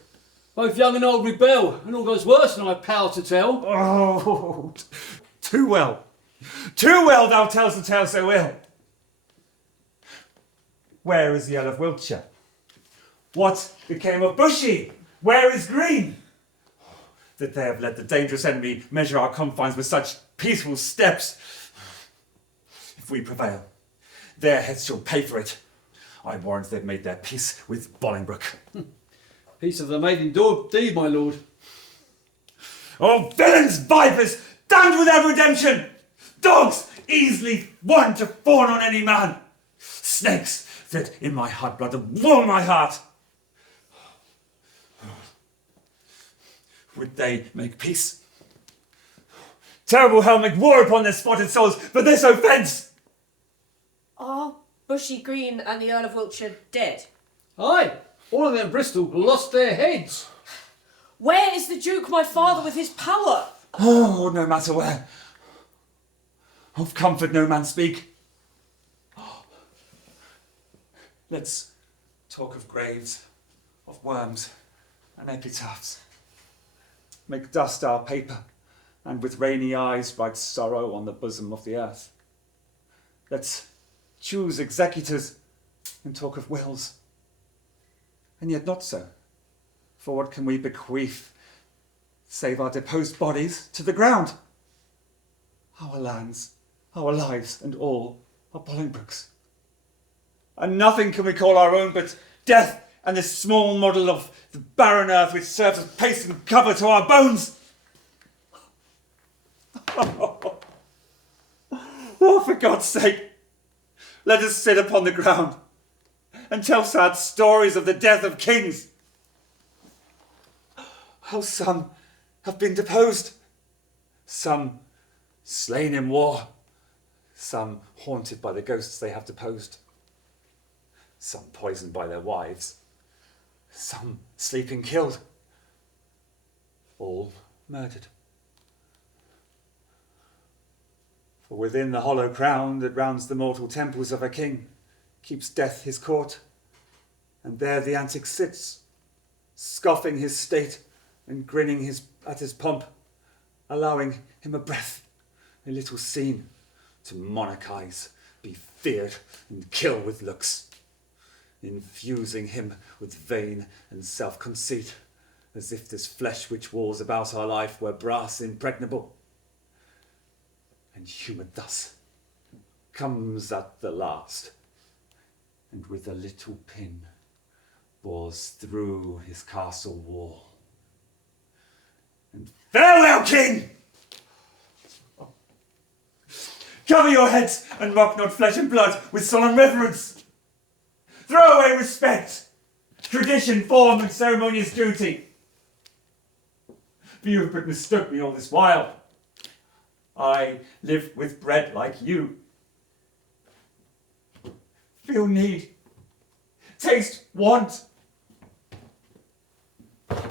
both young and old rebel, and all goes worse than I have power to tell. Oh, too well. Too well thou tells the tale so ill. Where is the Earl of Wiltshire? What became of Bushy? Where is Green? That they have let the dangerous enemy measure our confines with such peaceful steps. If we prevail, their heads shall pay for it. I warrant they've made their peace with Bolingbroke. Peace of the maiden deed, my lord. Oh, villains, vipers, damned without redemption! Dogs, easily won to fawn on any man! Snakes, that in my hot blood have warmed my heart! Would they make peace? Terrible hell make war upon their spotted souls for this offence! Are Bushy, Green, and the Earl of Wiltshire dead? Aye, all of them Bristol lost their heads. Where is the Duke, my father, with his power? Oh, no matter where. Of comfort no man speak. Let's talk of graves, of worms, and epitaphs. Make dust our paper, and with rainy eyes write sorrow on the bosom of the earth. Let's choose executors and talk of wills. And yet not so. For what can we bequeath save our deposed bodies to the ground. Our lands, our lives, and all are Bolingbroke's. And nothing can we call our own but death and this small model of the barren earth which serves as paste and cover to our bones. Oh, for God's sake, let us sit upon the ground and tell sad stories of the death of kings. How some have been deposed, some slain in war, some haunted by the ghosts they have deposed, some poisoned by their wives, some sleeping killed, all murdered. For within the hollow crown that rounds the mortal temples of a king keeps death his court, and there the antic sits, scoffing his state and grinning at his pomp, allowing him a breath, a little scene, to monarchize, be feared, and kill with looks, infusing him with vain and self-conceit, as if this flesh which walls about our life were brass impregnable. And humoured thus, comes at the last, and with a little pin bores through his castle wall. And farewell, king! Cover your heads and mock not flesh and blood with solemn reverence. Throw away respect, tradition, form, and ceremonious duty. For you have but mistook me all this while. I live with bread like you. Feel need, taste want.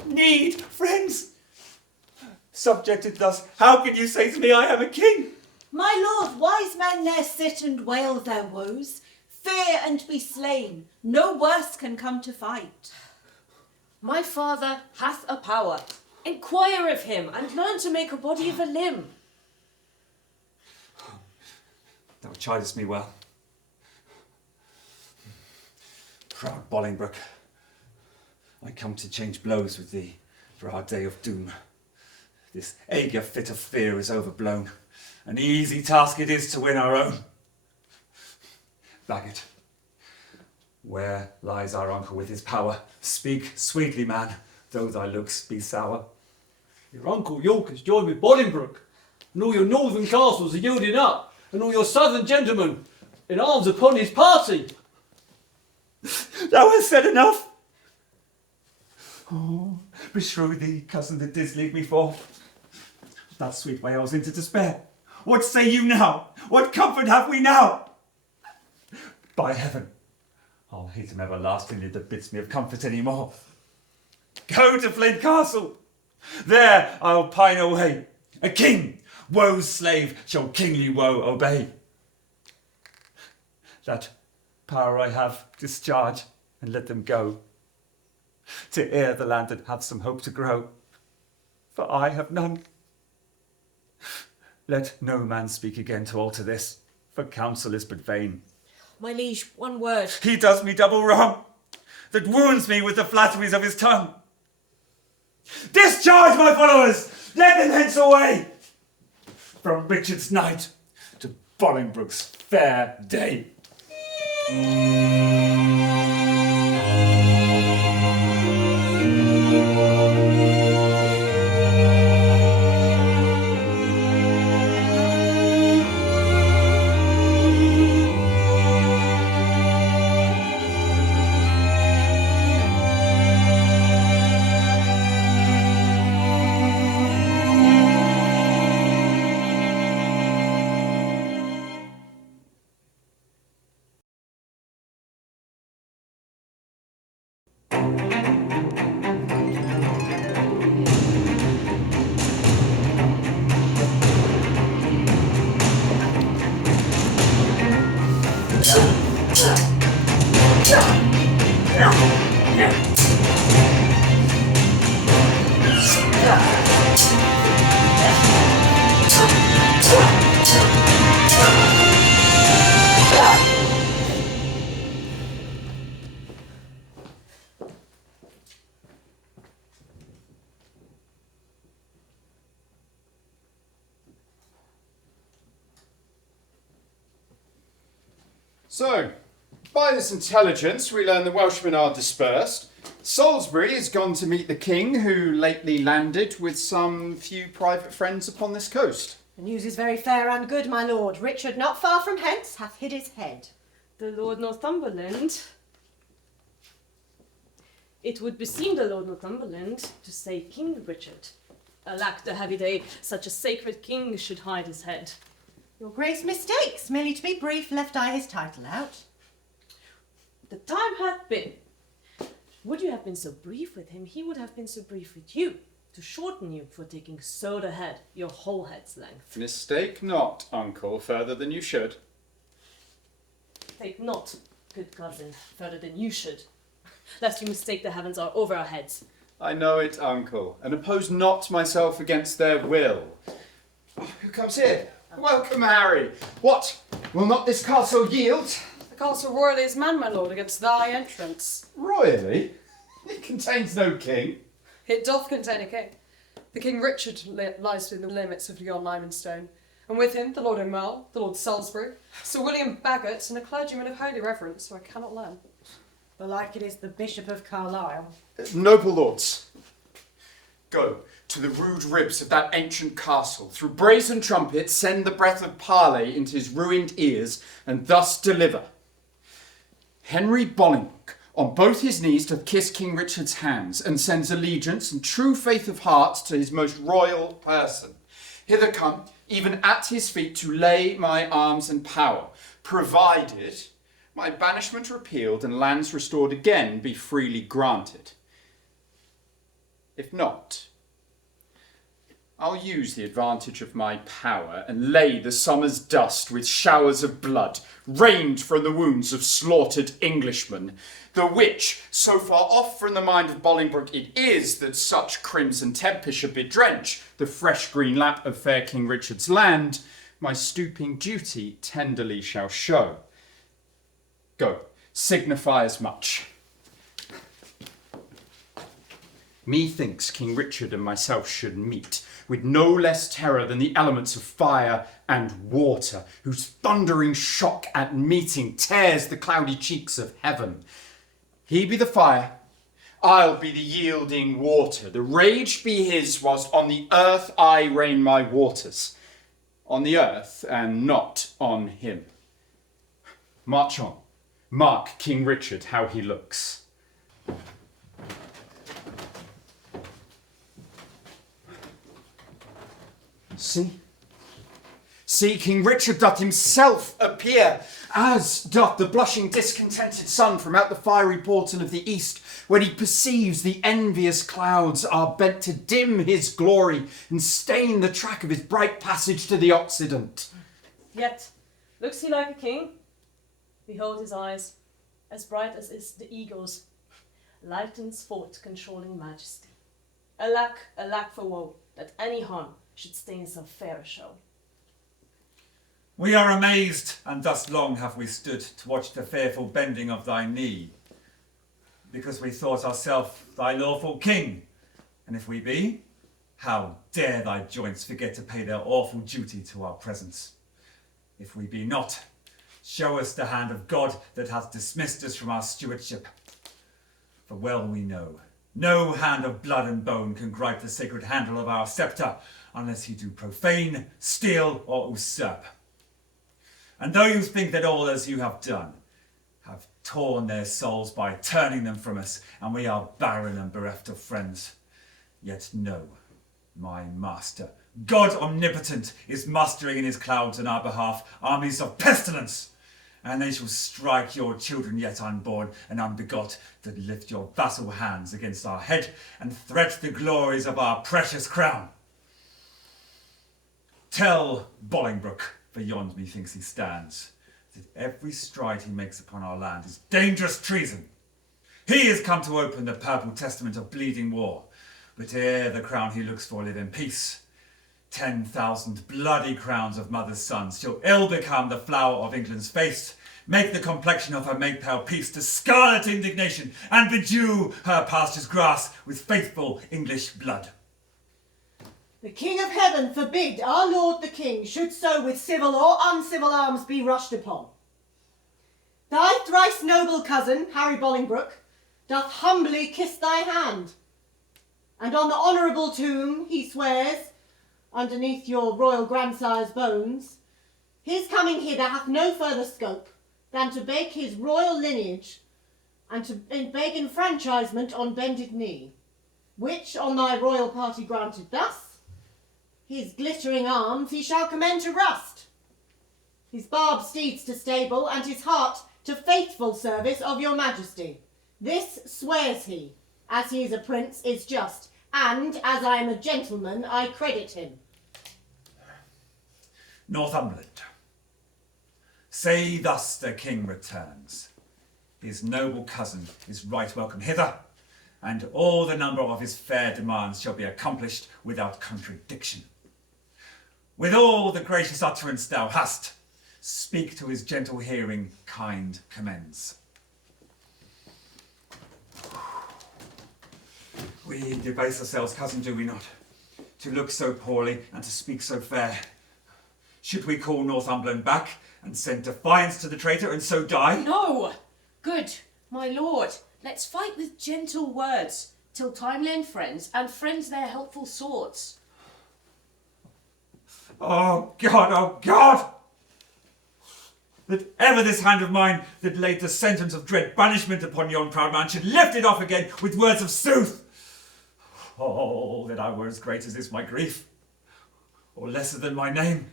Need, friends. Subjected thus, how can you say to me I am a king? My lord, wise men there sit and wail their woes. Fear and be slain. No worse can come to fight. My father hath a power. Inquire of him, and learn to make a body of a limb. Thou chidest me well. Proud Bolingbroke, I come to change blows with thee for our day of doom. This eager fit of fear is overblown. An easy task it is to win our own. Bagot, where lies our uncle with his power? Speak sweetly, man, though thy looks be sour. Your uncle York has joined with Bolingbroke, and all your northern castles are yielding up, and all your southern gentlemen in arms upon his party. Thou hast said enough. Oh, beshrew thee, cousin, that didst leave me for. That sweet wails into despair. What say you now? What comfort have we now? By heaven, I'll hate him everlastingly that bids me of comfort any more. Go to Flint Castle. There I'll pine away. A king, woe's slave, shall kingly woe obey. That power I have, discharge, and let them go, to ere the land that hath some hope to grow. For I have none. Let no man speak again to alter this, for counsel is but vain. My liege, one word. He does me double wrong, that wounds me with the flatteries of his tongue. Discharge, my followers! Let them hence away! From Richard's night to Bolingbroke's fair day. So, by this intelligence, we learn the Welshmen are dispersed. Salisbury is gone to meet the king, who lately landed with some few private friends upon this coast. The news is very fair and good, my lord. Richard, not far from hence, hath hid his head. The Lord Northumberland. It would beseem the Lord Northumberland to say King Richard. Alack, the heavy day, such a sacred king should hide his head. Your grace mistakes. Merely to be brief, left I his title out. The time hath been. Would you have been so brief with him, he would have been so brief with you, to shorten you for taking so the head, your whole head's length. Mistake not, uncle, further than you should. Take not, good cousin, further than you should, lest you mistake the heavens are over our heads. I know it, uncle, and oppose not myself against their will. Oh, who comes here? Welcome, Harry. What? Will not this castle yield? The castle royally is manned, my lord, against thy entrance. Royally? It contains no king. It doth contain a king. The King Richard lies within the limits of yon limestone, and with him the Lord Aumerle, the Lord Salisbury, Sir William Bagot, and a clergyman of holy reverence who I cannot learn. Belike it is the Bishop of Carlisle. Noble lords, go to the rude ribs of that ancient castle, through brazen trumpets send the breath of parley into his ruined ears, and thus deliver. Henry Bolingbroke, on both his knees doth kiss King Richard's hands, and sends allegiance and true faith of heart to his most royal person. Hither come, even at his feet, to lay my arms and power, provided my banishment repealed and lands restored again be freely granted. If not, I'll use the advantage of my power and lay the summer's dust with showers of blood, rained from the wounds of slaughtered Englishmen, the which, so far off from the mind of Bolingbroke it is that such crimson tempest should bedrench the fresh green lap of fair King Richard's land, my stooping duty tenderly shall show. Go, signify as much. Methinks King Richard and myself should meet with no less terror than the elements of fire and water, whose thundering shock at meeting tears the cloudy cheeks of heaven. He be the fire, I'll be the yielding water. The rage be his, whilst on the earth I rain my waters. On the earth, and not on him. March on. Mark King Richard how he looks. See, King Richard doth himself appear, as doth the blushing discontented sun from out the fiery portal of the east, when he perceives the envious clouds are bent to dim his glory and stain the track of his bright passage to the Occident. Yet, looks he like a king? Behold his eyes, as bright as is the eagle's, lightens forth controlling majesty. Alack for woe, that any harm should stain so fair a show. We are amazed, and thus long have we stood to watch the fearful bending of thy knee, because we thought ourself thy lawful king, and if we be, how dare thy joints forget to pay their awful duty to our presence? If we be not, show us the hand of God that hath dismissed us from our stewardship. For well we know, no hand of blood and bone can gripe the sacred handle of our sceptre, unless he do profane, steal, or usurp. And though you think that all as you have done, have torn their souls by turning them from us, and we are barren and bereft of friends, yet know, my master, God omnipotent, is mustering in his clouds on our behalf armies of pestilence, and they shall strike your children yet unborn and unbegot, that lift your vassal hands against our head and threat the glories of our precious crown. Tell Bolingbroke, for yond methinks he stands, that every stride he makes upon our land is dangerous treason. He is come to open the purple testament of bleeding war, but ere the crown he looks for live in peace. 10,000 bloody crowns of mothers' sons shall ill become the flower of England's face, make the complexion of her make-pale peace to scarlet indignation, and bedew her pastures grass with faithful English blood. The King of Heaven forbid our Lord the King should so with civil or uncivil arms be rushed upon. Thy thrice noble cousin, Harry Bolingbroke, doth humbly kiss thy hand, and on the honourable tomb he swears, underneath your royal grandsire's bones, his coming hither hath no further scope than to beg his royal lineage and to beg enfranchisement on bended knee, which on thy royal party granted thus, his glittering arms he shall commend to rust, his barbed steeds to stable, and his heart to faithful service of your majesty. This swears he, as he is a prince, is just, and as I am a gentleman, I credit him. Northumberland, say thus the king returns. His noble cousin is right welcome hither, and all the number of his fair demands shall be accomplished without contradiction. With all the gracious utterance thou hast, speak to his gentle hearing kind commends. We debase ourselves, cousin, do we not? To look so poorly and to speak so fair. Should we call Northumberland back and send defiance to the traitor and so die? No! Good, my lord, let's fight with gentle words, till time lend friends, and friends their helpful swords. Oh God, oh God! That ever this hand of mine that laid the sentence of dread banishment upon yon proud man should lift it off again with words of sooth. Oh, that I were as great as is my grief, or lesser than my name,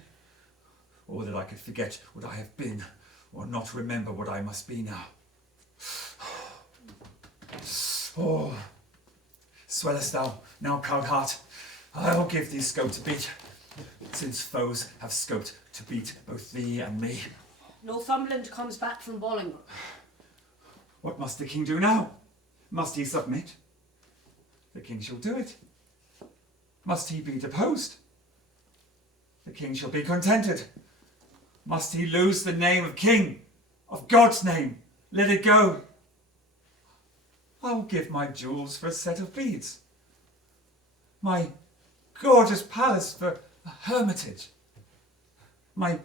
or that I could forget what I have been, or not remember what I must be now. Oh, swellest thou now, proud heart? I'll give thee scope to beat, since foes have scoped to beat both thee and me. Northumberland comes back from Bolingbroke. What must the king do now? Must he submit? The king shall do it. Must he be deposed? The king shall be contented. Must he lose the name of king, of God's name? Let it go. I'll give my jewels for a set of beads, my gorgeous palace for a hermitage, my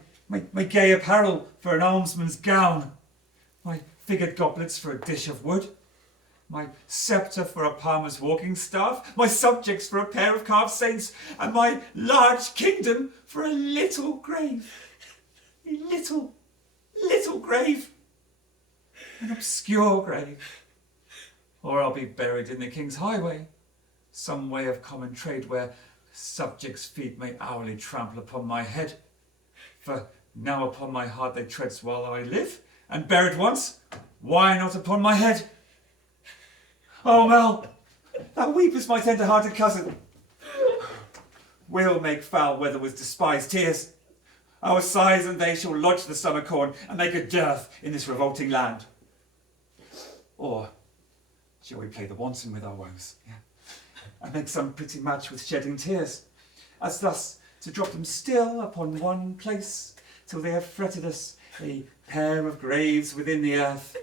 gay apparel for an almsman's gown, my figured goblets for a dish of wood, my sceptre for a palmer's walking staff, my subjects for a pair of carved saints, and my large kingdom for a little grave. A little grave. An obscure grave. Or I'll be buried in the king's highway, some way of common trade where subjects' feet may hourly trample upon my head. For now upon my heart they tread while I live, and buried once, why not upon my head? Aumerle, thou weepest, my tender-hearted cousin. We'll make foul weather with despised tears. Our sighs and they shall lodge the summer corn and make a dearth in this revolting land. Or shall we play the wanton with our woes, and make some pretty match with shedding tears, as thus to drop them still upon one place, till they have fretted us a pair of graves within the earth,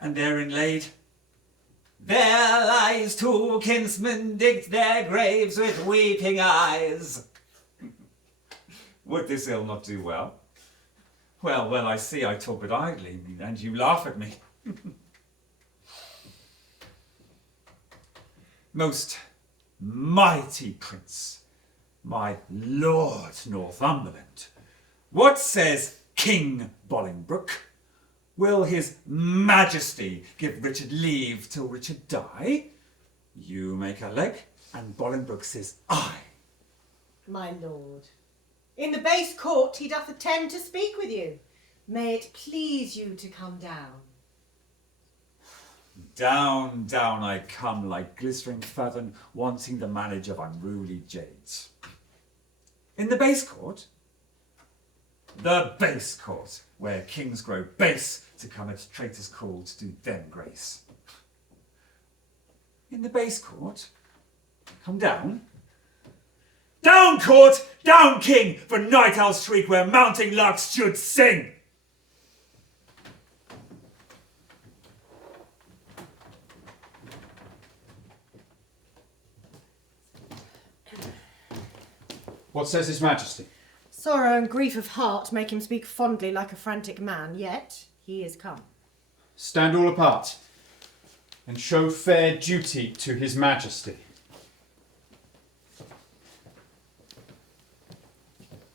and therein laid, there lies two kinsmen digged their graves with weeping eyes. Would this ill not do well? Well, I see I talk but idly, and you laugh at me. Most mighty prince, my Lord Northumberland, what says King Bolingbroke? Will his majesty give Richard leave till Richard die? You make a leg, and Bolingbroke says I. My lord, in the base court he doth attend to speak with you. May it please you to come down. Down, down I come like glistering fathom, wanting the manage of unruly jades. In the base court? The base court, where kings grow base to come at traitors' call to do them grace. In the base court? Come down. Down, court! Down, king! For night I'll shriek where mounting larks should sing! What says His Majesty? Sorrow and grief of heart make him speak fondly like a frantic man, yet he is come. stand all apart, and show fair duty to his majesty.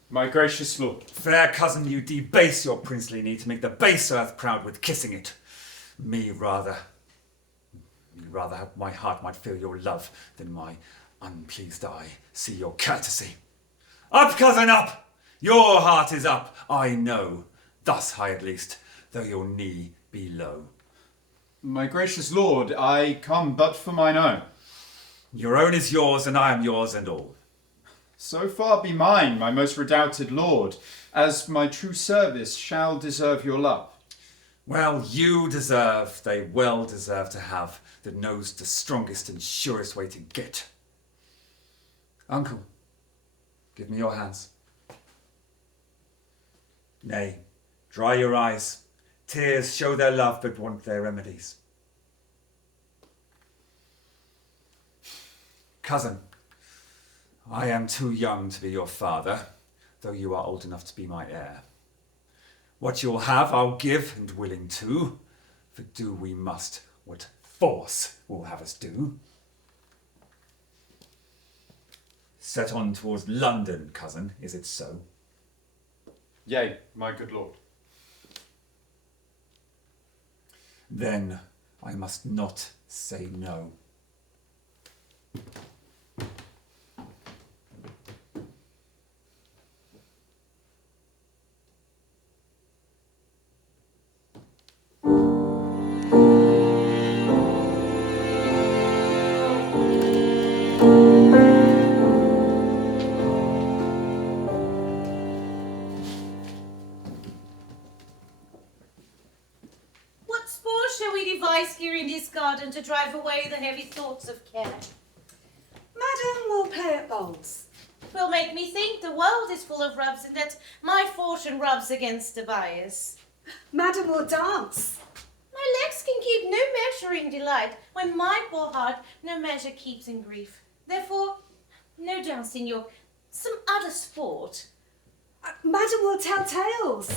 My gracious lord. Fair cousin, you debase your princely knee to make the base earth proud with kissing it. Me rather my heart might feel your love than my unpleased eye see your courtesy. Up, cousin, up! Your heart is up, I know, thus high at least, though your knee be low. My gracious lord, I come but for mine own. Your own is yours, and I am yours and all. So far be mine, my most redoubted lord, as my true service shall deserve your love. Well, they well deserve to have, that knows the strongest and surest way to get. Uncle, give me your hands. Nay, dry your eyes. Tears show their love, but want their remedies. Cousin, I am too young to be your father, though you are old enough to be my heir. What you'll have, I'll give, and willing too, for do we must what force will have us do. Set on towards London, cousin, is it so? Yea, my good lord. Then I must not say no. Garden to drive away the heavy thoughts of care. Madam will play at bowls. Will make me think the world is full of rubs and that my fortune rubs against the bias. Madam will dance. My legs can keep no measure in delight when my poor heart no measure keeps in grief. Therefore, no dance, signor, some other sport. Madam will tell tales.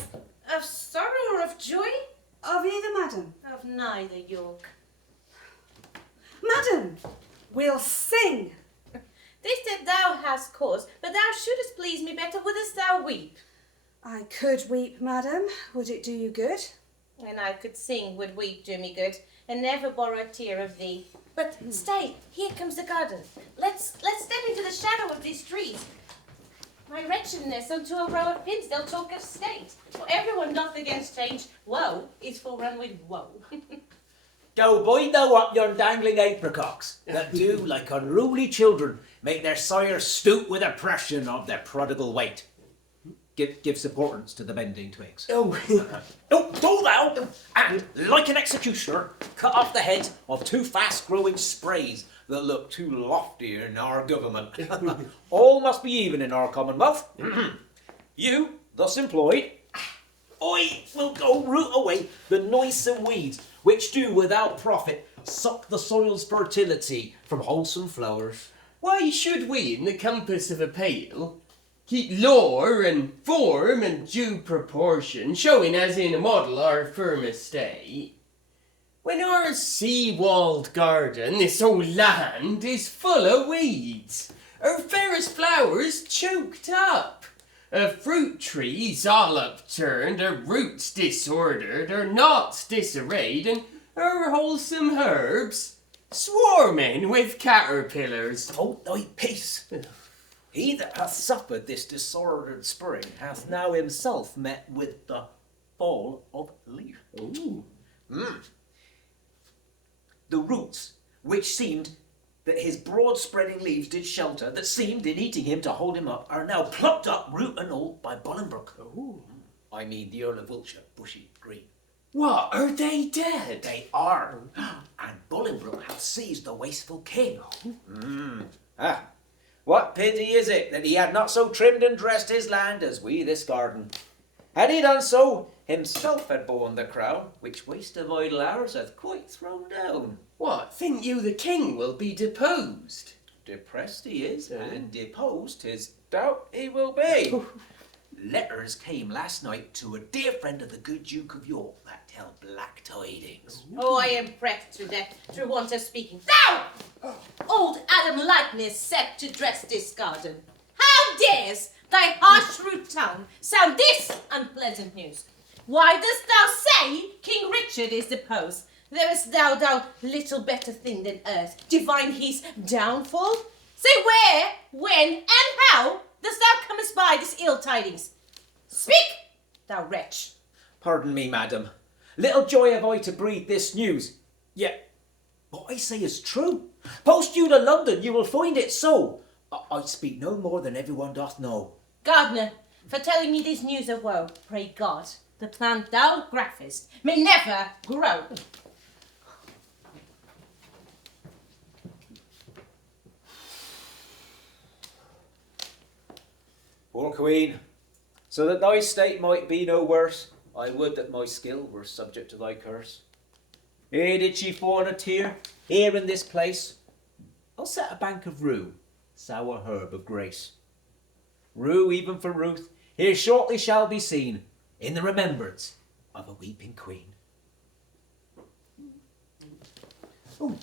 Of sorrow or of joy? Of either, madam. Of neither, York. Madam, we'll sing. This that thou hast cause, but thou shouldest please me better, wouldst thou weep? I could weep, madam. Would it do you good? When I could sing, would weep do me good, and never borrow a tear of thee. But stay, here comes the garden. Let's step into the shadow of these trees. My wretchedness unto a row of pins, they'll talk of state. For everyone doth against change. Woe is full run with woe. Go bind thou up yon dangling apricots, that do, like unruly children, make their sires stoop with oppression of their prodigal weight. Give supportance to the bending twigs. Oh, do thou, and, like an executioner, cut off the heads of two fast-growing sprays that look too lofty in our government. All must be even in our commonwealth. You, thus employed, I will go root away the noisome weeds, which do without profit suck the soil's fertility from wholesome flowers. Why should we, in the compass of a pale, keep lore and form and due proportion, showing as in a model our firm estate, when our sea-walled garden, this old land, is full of weeds, our fairest flowers choked up, our fruit trees all upturned, our roots disordered, our knots disarrayed, and our wholesome herbs swarming with caterpillars. Hold thy peace. He that hath suffered this disordered spring hath now himself met with the fall of leaf. Ooh. The roots, which seemed that his broad-spreading leaves did shelter, that seemed in eating him to hold him up, are now plucked up, root and all, by Bolingbroke. Ooh. I mean the Earl of Wiltshire, Bushy, Green. What, are they dead? They are, and Bolingbroke hath seized the wasteful king. What pity is it that he had not so trimmed and dressed his land as we this garden? Had he done so, himself had borne the crown, which waste of idle hours hath quite thrown down. What, think you the king will be deposed? Depressed he is, and deposed his doubt he will be. letters came last night to a dear friend of the good Duke of York that tell black tidings. Oh, I am pressed to death through want of speaking. Thou! Old Adam likeness set to dress this garden. How dares thy harsh rude tongue sound this unpleasant news? Why dost thou say King Richard is deposed? There'st thou little better thing than earth, divine his downfall? Say where, when, and how dost thou come by this ill tidings? Speak, thou wretch. Pardon me, madam. Little joy have I to breathe this news. Yet, what I say is true. Post you to London, you will find it so. I speak no more than everyone doth know. Gardener, for telling me this news of woe, pray God, the plant thou graffest may never grow. Poor Queen, so that thy state might be no worse, I would that my skill were subject to thy curse. Here did she fawn a tear, here in this place. I'll set a bank of rue, sour herb of grace. Rue even for Ruth, here shortly shall be seen, in the remembrance of a weeping queen. Ooh.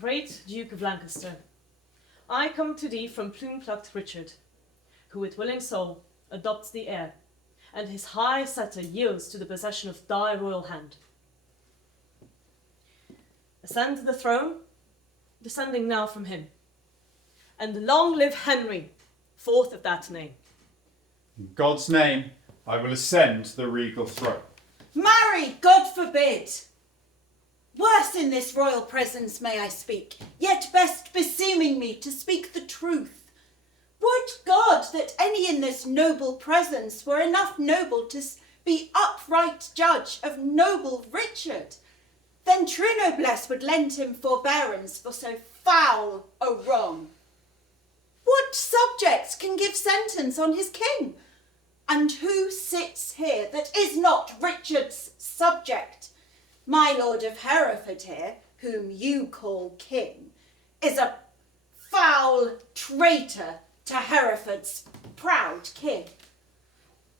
Great Duke of Lancaster, I come to thee from plume-plucked Richard, who with willing soul adopts the heir, and his high sceptre yields to the possession of thy royal hand. Ascend the throne, descending now from him, and long live Henry, fourth of that name. In God's name, I will ascend the regal throne. Marry, God forbid! Worse in this royal presence may I speak, yet best beseeming me to speak the truth. Would God that any in this noble presence were enough noble to be upright judge of noble Richard, then true noblesse would lend him forbearance for so foul a wrong. What subjects can give sentence on his king? And who sits here that is not Richard's subject? My Lord of Hereford here, whom you call king, is a foul traitor to Hereford's proud king.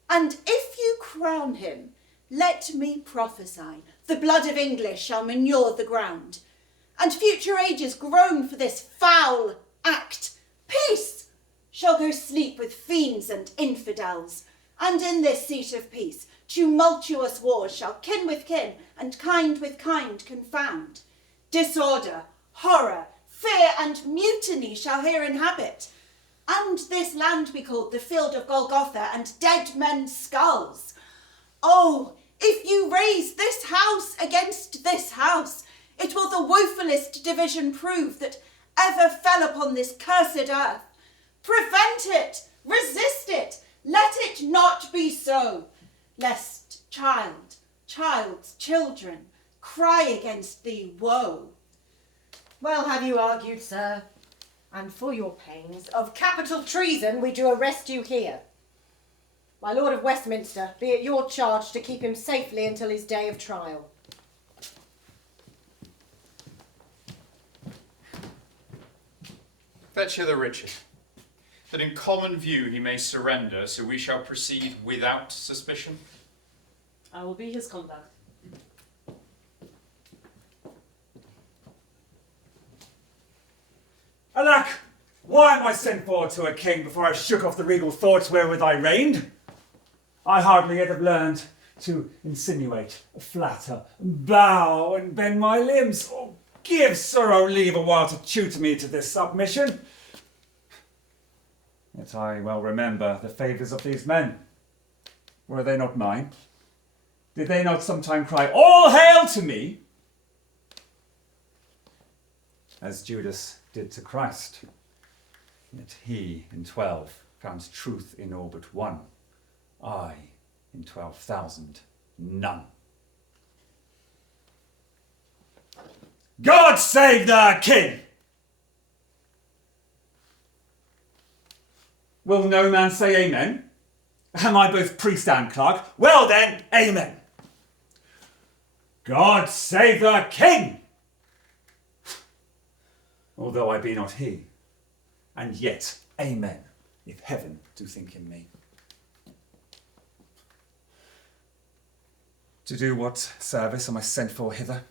And if you crown him, let me prophesy, the blood of English shall manure the ground, and future ages groan for this foul act. Peace shall go sleep with fiends and infidels, and in this seat of peace tumultuous wars shall kin with kin and kind with kind confound. Disorder, horror, fear and mutiny shall here inhabit, and this land be called the field of Golgotha and dead men's skulls. Oh, if you raise this house against this house, it will the woefulest division prove that ever fell upon this cursed earth. Prevent it, resist it, let it not be so, lest child's children cry against thee woe. Well have you argued, sir, and for your pains of capital treason we do arrest you here. My Lord of Westminster, be it your charge to keep him safely until his day of trial. Fetch hither Richard, that in common view he may surrender, so we shall proceed without suspicion. I will be his conduct. Alack! Why am I sent for to a king before I shook off the regal thoughts wherewith I reigned? I hardly yet have learned to insinuate, flatter, bow, and bend my limbs. Oh, give sorrow leave a while to tutor me to this submission. Yet I well remember the favours of these men. Were they not mine? Did they not sometime cry, "All hail to me," as Judas did to Christ? Yet he in 12 found truth in all but one. I in 12,000, none. God save the king! Will no man say amen? Am I both priest and clerk? Well then, amen. God save the king! Although I be not he, and yet amen, if heaven do think in me. To do what service am I sent for hither?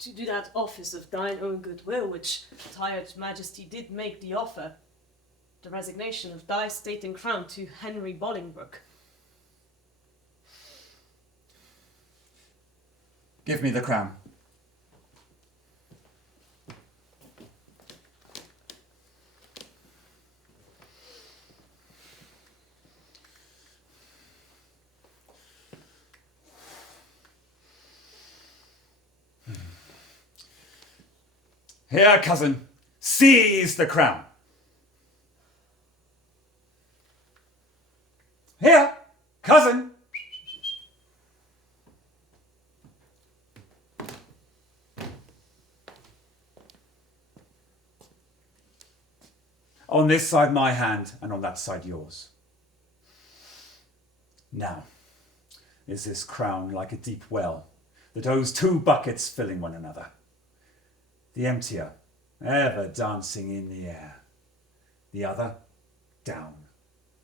To do that office of thine own goodwill, which tired majesty did make thee offer, the resignation of thy state and crown to Henry Bolingbroke. Give me the crown. Here, cousin, seize the crown. Here, cousin. On this side my hand, and on that side yours. Now, is this crown like a deep well that owes two buckets filling one another? The emptier, ever dancing in the air. The other, down,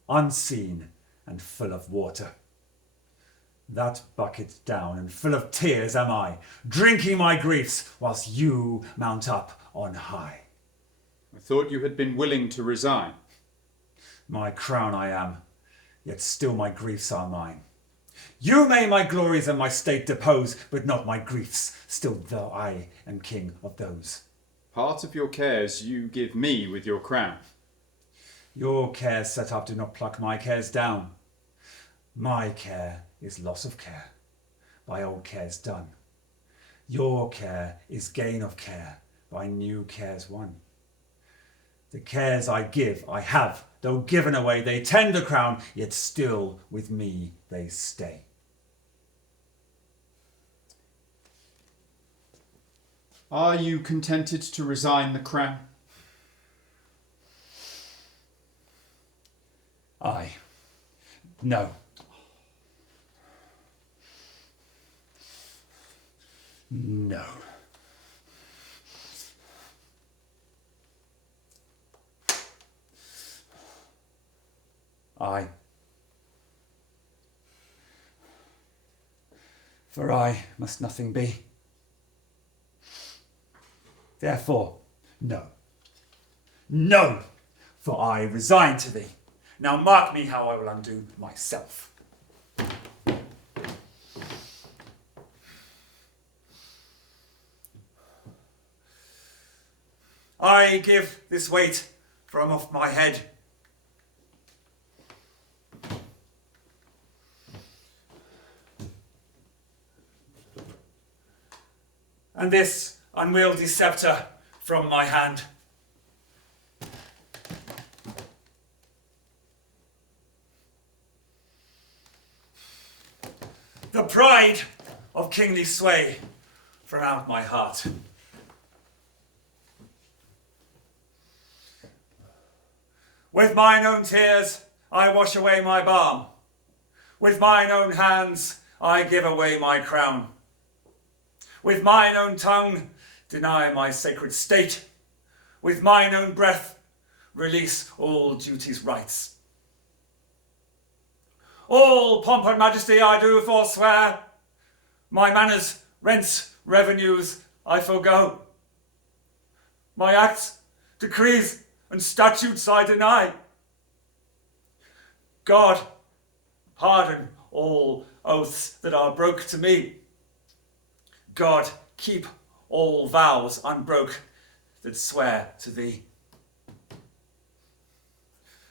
unseen and full of water. That bucket down and full of tears am I, drinking my griefs whilst you mount up on high. I thought you had been willing to resign. My crown I am, yet still my griefs are mine. You may my glories and my state depose, but not my griefs, still though I am king of those. Part of your cares you give me with your crown. Your cares set up do not pluck my cares down. My care is loss of care, by old cares done. Your care is gain of care, by new cares won. The cares I give, I have, though given away they tend the crown, yet still with me they stay. Are you contented to resign the crown? Aye. No. No. Aye. For I must nothing be. Therefore, no. No, for I resign to thee. Now mark me how I will undo myself. I give this weight from off my head. And this unwieldy sceptre from my hand. The pride of kingly sway from out my heart. With mine own tears I wash away my balm. With mine own hands I give away my crown. With mine own tongue deny my sacred state. With mine own breath release all duty's rights. All pomp and majesty I do forswear. My manners, rents, revenues I forego. My acts, decrees, and statutes I deny. God, pardon all oaths that are broke to me. God, keep all vows unbroke that swear to thee.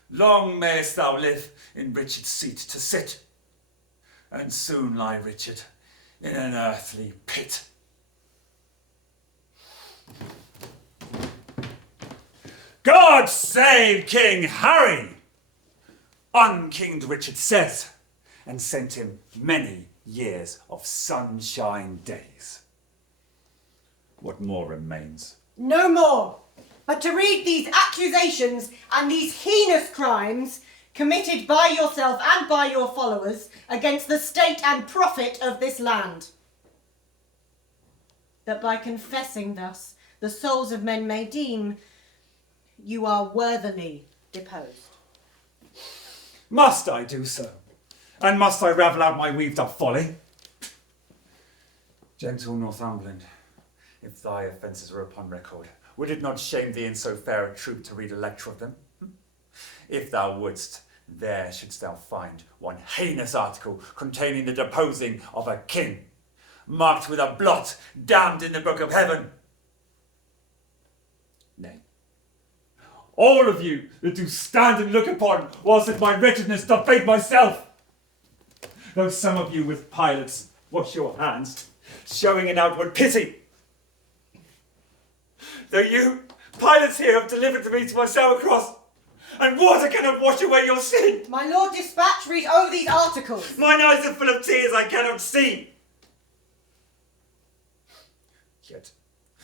Long mayst thou live in Richard's seat to sit, and soon lie Richard in an earthly pit. God save King Harry! Unkinged Richard says, and sent him many years of sunshine days. What more remains? No more. But to read these accusations and these heinous crimes committed by yourself and by your followers against the state and profit of this land. That by confessing thus, the souls of men may deem you are worthily deposed. Must I do so? And must I ravel out my weaved up folly? Gentle Northumberland, if thy offences were upon record, would it not shame thee in so fair a troop to read a lecture of them? If thou wouldst, there shouldst thou find one heinous article containing the deposing of a king, marked with a blot, damned in the book of heaven. Nay, all of you that do stand and look upon, whilst in my wretchedness doth fade myself, though some of you with pilots wash your hands, showing an outward pity, though you, pilots here, have delivered me to my sour cross, and water cannot wash away your sin. My Lord Dispatch, read over these articles. Mine eyes are full of tears I cannot see. Yet,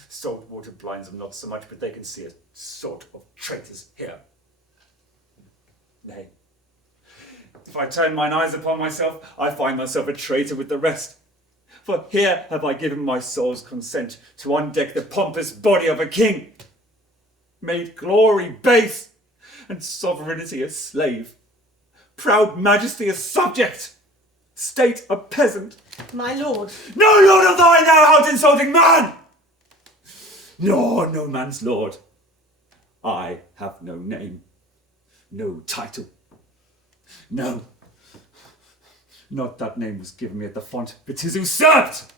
salt water blinds them not so much, but they can see a sort of traitors here. Nay, if I turn mine eyes upon myself, I find myself a traitor with the rest. For here have I given my soul's consent to undeck the pompous body of a king, made glory base, and sovereignty a slave, proud majesty a subject, state a peasant. My lord. No lord of thine thou art insulting man! Nor no man's lord. I have no name, no title. No, not that name was given me at the font, but 'tis usurped.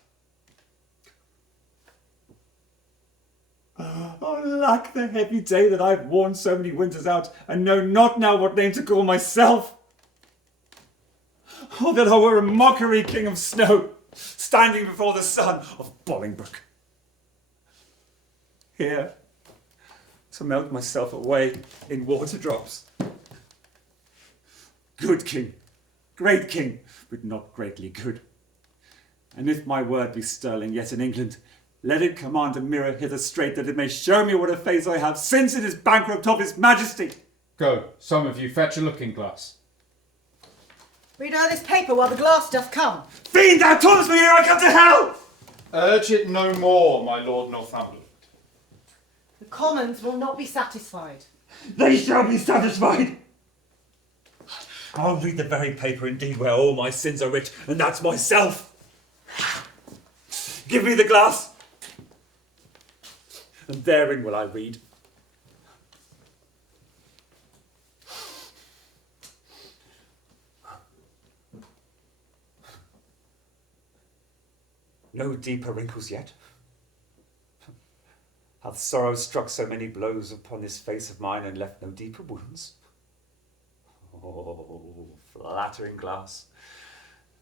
Alack the heavy day that I've worn so many winters out, and know not now what name to call myself. Oh, that I were a mockery king of snow, standing before the son of Bolingbroke. Here, to melt myself away in water drops. Good king, great king, but not greatly good. And if my word be sterling yet in England, let it command a mirror hither straight, that it may show me what a face I have, since it is bankrupt of his majesty. Go, some of you, fetch a looking glass. Read out this paper while the glass doth come. Fiend, thou taunts me ere I come to hell! Urge it no more, my lord Northumberland. The commons will not be satisfied. They shall be satisfied. I'll read the very paper indeed where all my sins are writ, and that's myself. Give me the glass, and therein will I read. No deeper wrinkles yet. Hath sorrow struck so many blows upon this face of mine, and left no deeper wounds? Oh, flattering glass,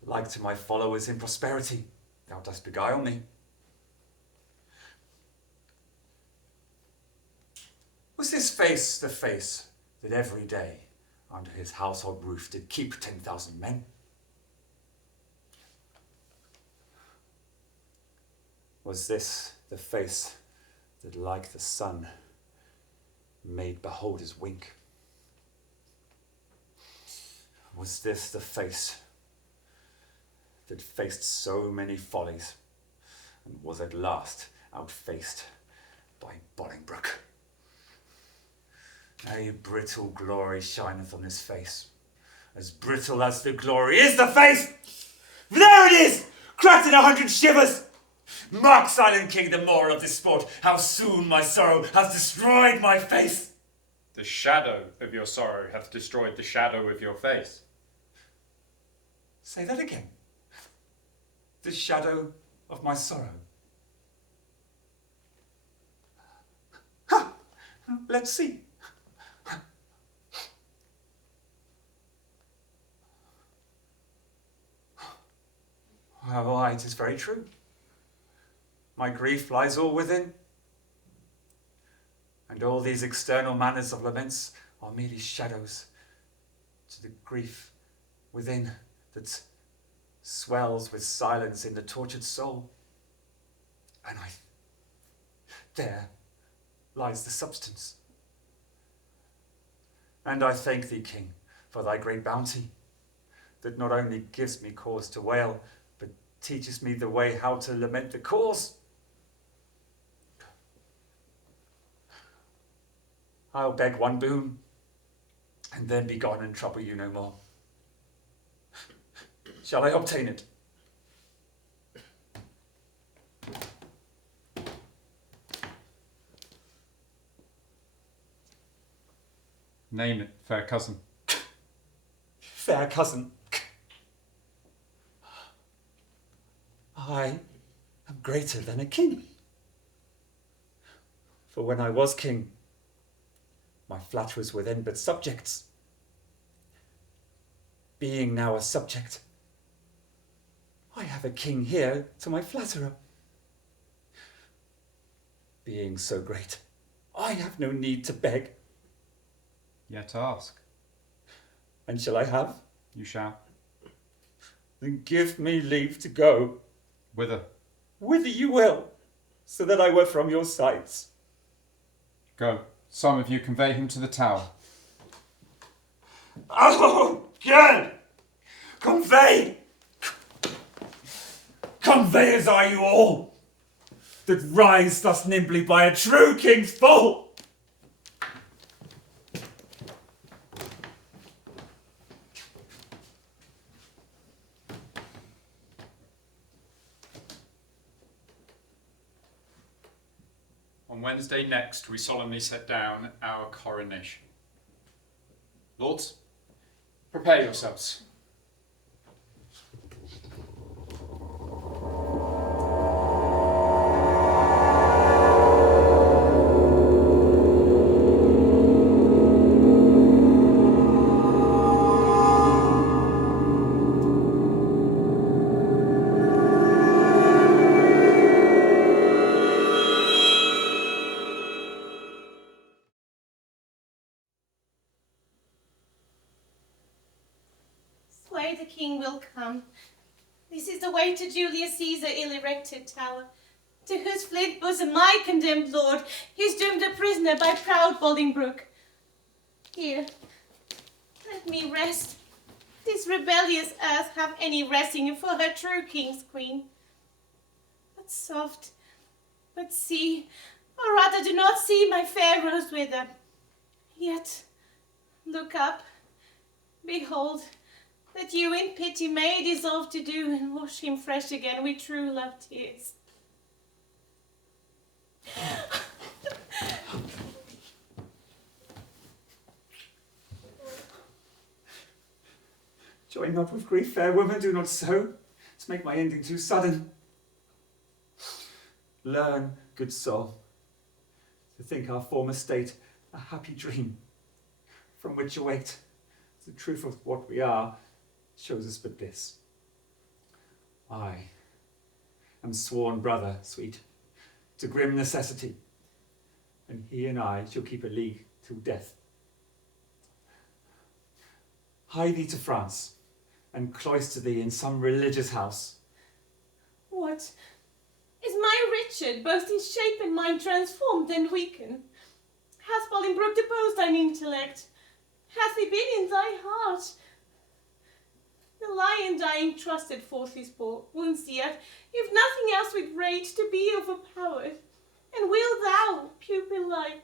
like to my followers in prosperity, thou dost beguile me. Was this face the face that every day under his household roof did keep 10,000 men? Was this the face that, like the sun, made beholders wink? Was this the face that faced so many follies, and was at last outfaced by Bolingbroke? A brittle glory shineth on his face, as brittle as the glory is the face! There it is, cracked in 100 shivers! Mark, silent king, the moral of this sport, how soon my sorrow has destroyed my face! The shadow of your sorrow hath destroyed the shadow of your face. Say that again. The shadow of my sorrow. Ha! Let's see. Why, it is very true. My grief lies all within, and And all these external manners of laments are merely shadows to the grief within that swells with silence in the tortured soul. And there lies the substance. And I thank thee, King, for thy great bounty, that not only gives me cause to wail, but teaches me the way how to lament the cause. I'll beg one boon, and then be gone and trouble you no more. Shall I obtain it? Name it, fair cousin. Fair cousin. I am greater than a king. For when I was king, my flatterers were then but subjects. Being now a subject, I have a king here to my flatterer. Being so great, I have no need to beg. Yet ask. And shall I have? You shall. Then give me leave to go. Whither? Whither you will, so that I were from your sights. Go. Some of you convey him to the tower. Oh, good! Convey! Conveyors are you all, that rise thus nimbly by a true king's fall! On Wednesday next, we solemnly set down our coronation. Lords, prepare yourselves. Sway the king will come. This is the way to Julius Caesar ill-erected tower, to whose flint bosom my condemned lord is doomed a prisoner by proud Bolingbroke. Here, let me rest. This rebellious earth have any resting for her true king's queen. But soft, but see, or rather do not see my fair rose wither. Yet, look up, behold, that you in pity may dissolve to dew and wash him fresh again with true love tears. Join not with grief, fair woman, do not so, to make my ending too sudden. Learn, good soul, to think our former state a happy dream, from which await the truth of what we are, shows us but this. I am sworn brother, sweet, to grim necessity, and he and I shall keep a league till death. Hie thee to France, and cloister thee in some religious house. What? Is my Richard both in shape and mind transformed and weakened? Hath Bolingbroke deposed thine intellect? Hath he been in thy heart? The lion dying trusted forth his wounds yet, if nothing else with rage to be overpowered. And will thou, pupil-like,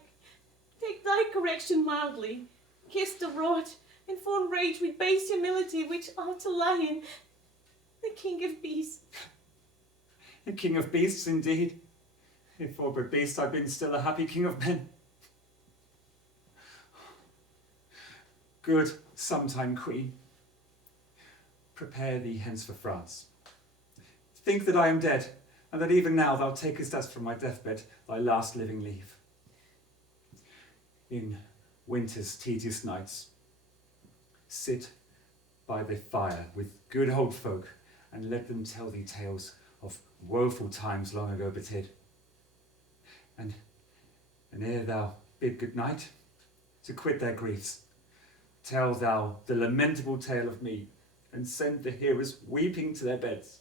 take thy correction mildly, kiss the rod, and fawn rage with base humility, which art a lion, the king of beasts? A king of beasts, indeed. If for but beast I've been still a happy king of men. Good sometime queen, prepare thee hence for France. Think that I am dead, and that even now thou takest as from my deathbed thy last living leave. In winter's tedious nights, sit by the fire with good old folk, and let them tell thee tales of woeful times long ago betid. And ere thou bid good night, to quit their griefs. Tell thou the lamentable tale of me, and send the hearers weeping to their beds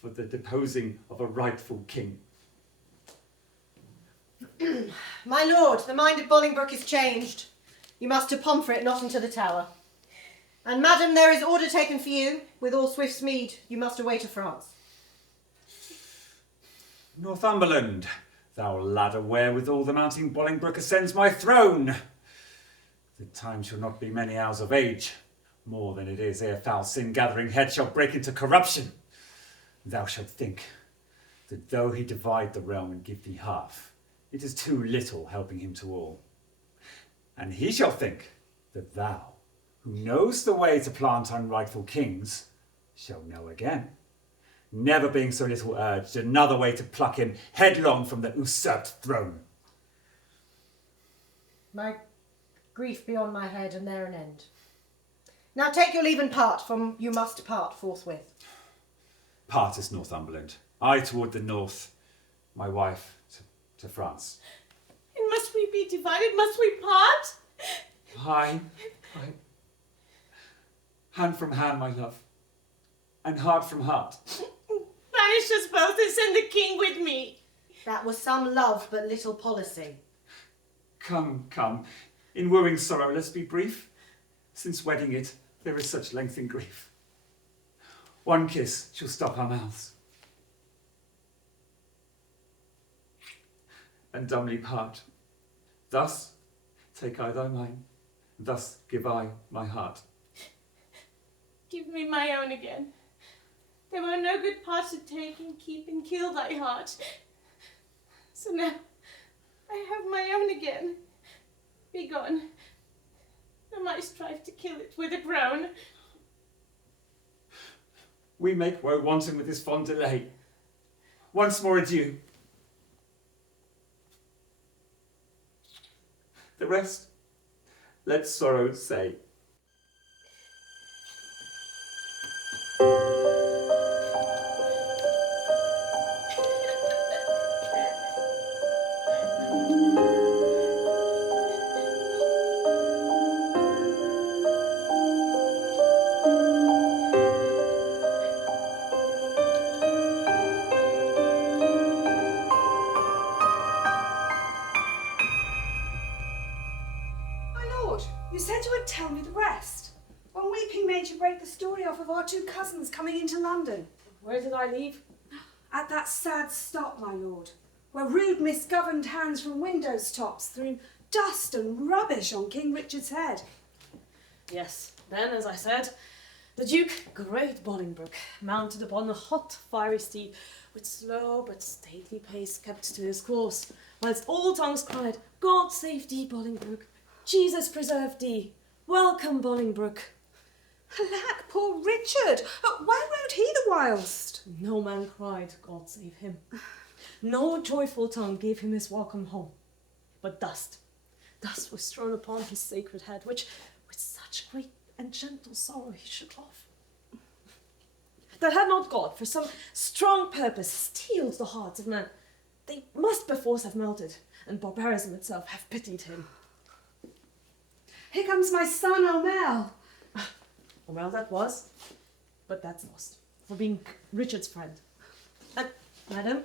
for the deposing of a rightful king. My lord, the mind of Bolingbroke is changed. You must to Pomfret, not into the tower. And madam, there is order taken for you. With all swift speed, you must away to France. Northumberland, thou ladder wherewithal the mounting Bolingbroke ascends my throne. The time shall not be many hours of age, more than it is ere foul sin-gathering head shall break into corruption. Thou shalt think that though he divide the realm and give thee half, it is too little helping him to all. And he shall think that thou, who knows the way to plant unrightful kings, shall know again, never being so little urged another way to pluck him headlong from the usurped throne. My grief be on my head, and there an end. Now take your leave and part, for you must depart forthwith. Part is Northumberland, I toward the north, my wife to France. And must we be divided? Must we part? Aye. Hand from hand, my love, and heart from heart. Banish us both and send the king with me. That was some love, but little policy. Come, come, in wooing sorrow, let's be brief. Since wedding it, there is such length in grief. One kiss shall stop our mouths, and dumbly part. Thus take I thy mine, thus give I my heart. Give me my own again. There were no good parts to take and keep and kill thy heart. So now I have my own again. Be gone. Am I strive to kill it with a groan? We make woe wanton with this fond delay. Once more adieu. The rest, let sorrow say. Our two cousins coming into London. Where did I leave? At that sad stop, my lord, where rude misgoverned hands from windows tops threw dust and rubbish on King Richard's head. Yes, then, as I said, the Duke, great Bolingbroke, mounted upon a hot, fiery steed, with slow but stately pace kept to his course, whilst all tongues cried, God save thee, Bolingbroke! Jesus preserve thee! Welcome, Bolingbroke! Alack, poor Richard! Why rode he the whilst? No man cried, God save him. No joyful tongue gave him his welcome home. But dust was strewn upon his sacred head, which with such great and gentle sorrow he shook off. That had not God, for some strong purpose, steeled the hearts of men, they must perforce have melted, and barbarism itself have pitied him. Here comes my son, Aumerle. Well, that was, but that's lost, for being Richard's friend. And, madam,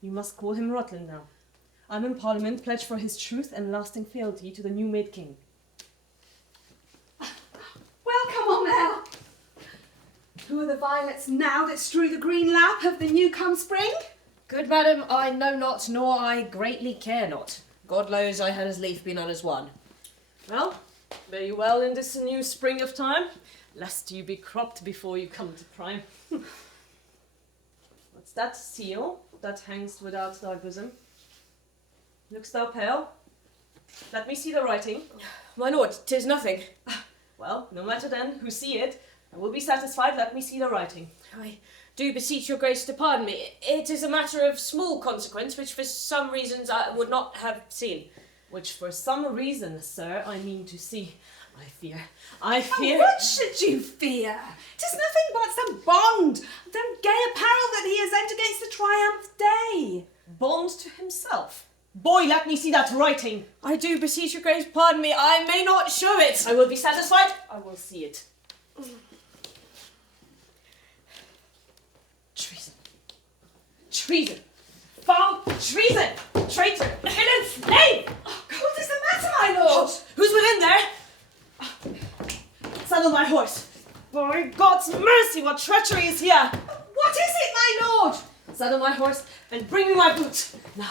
you must call him Rutland now. I'm in Parliament, pledged for his truth and lasting fealty to the new-made king. Welcome, Aumerle. Who are the violets now that strew the green lap of the new-come spring? Good madam, I know not, nor I greatly care not. God knows I had as lief been on as one. Well, bear you well in this new spring of time, lest you be cropped before you come to prime. What's that seal that hangs without thy bosom? Look'st thou pale? Let me see the writing. My lord, 'tis nothing. Well, no matter then, who see it, I will be satisfied. Let me see the writing. I do beseech your grace to pardon me. It is a matter of small consequence, which for some reasons I would not have seen. Which for some reason, sir, I mean to see. I fear. Oh, what should you fear? 'Tis nothing but some bond, some gay apparel that he has sent against the triumph day. Bond to himself. Boy, let me see that writing. I do beseech your grace, pardon me, I may not show it. I will be satisfied. I will see it. Treason. Treason. Foul treason. Traitor. Villain, slave. What is the matter, my lord? Who's within there? Saddle my horse. By God's mercy, what treachery is here? What is it, my lord? Saddle my horse and bring me my boots. Now,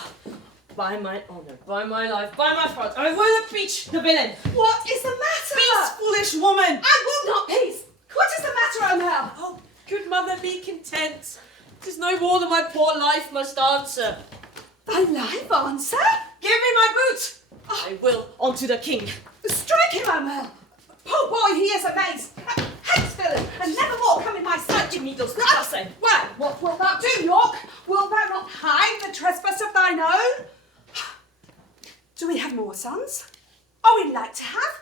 by my honour, by my life, by my fault, I will impeach the villain. What is the matter? Peace, foolish woman. I will not peace. What is the matter, Aumerle? Oh, good mother, be content. 'Tis no more than my poor life must answer. Thy life answer? Give me my boot. I will unto the king. Strike him, Aumerle. Poor boy, he is amazed. Hence, villain, and never more come in my sight. Give me those boots, I say. Well, what wilt thou do, York? Wilt thou not hide the trespass of thine own? Do we have more sons? Are we like to have?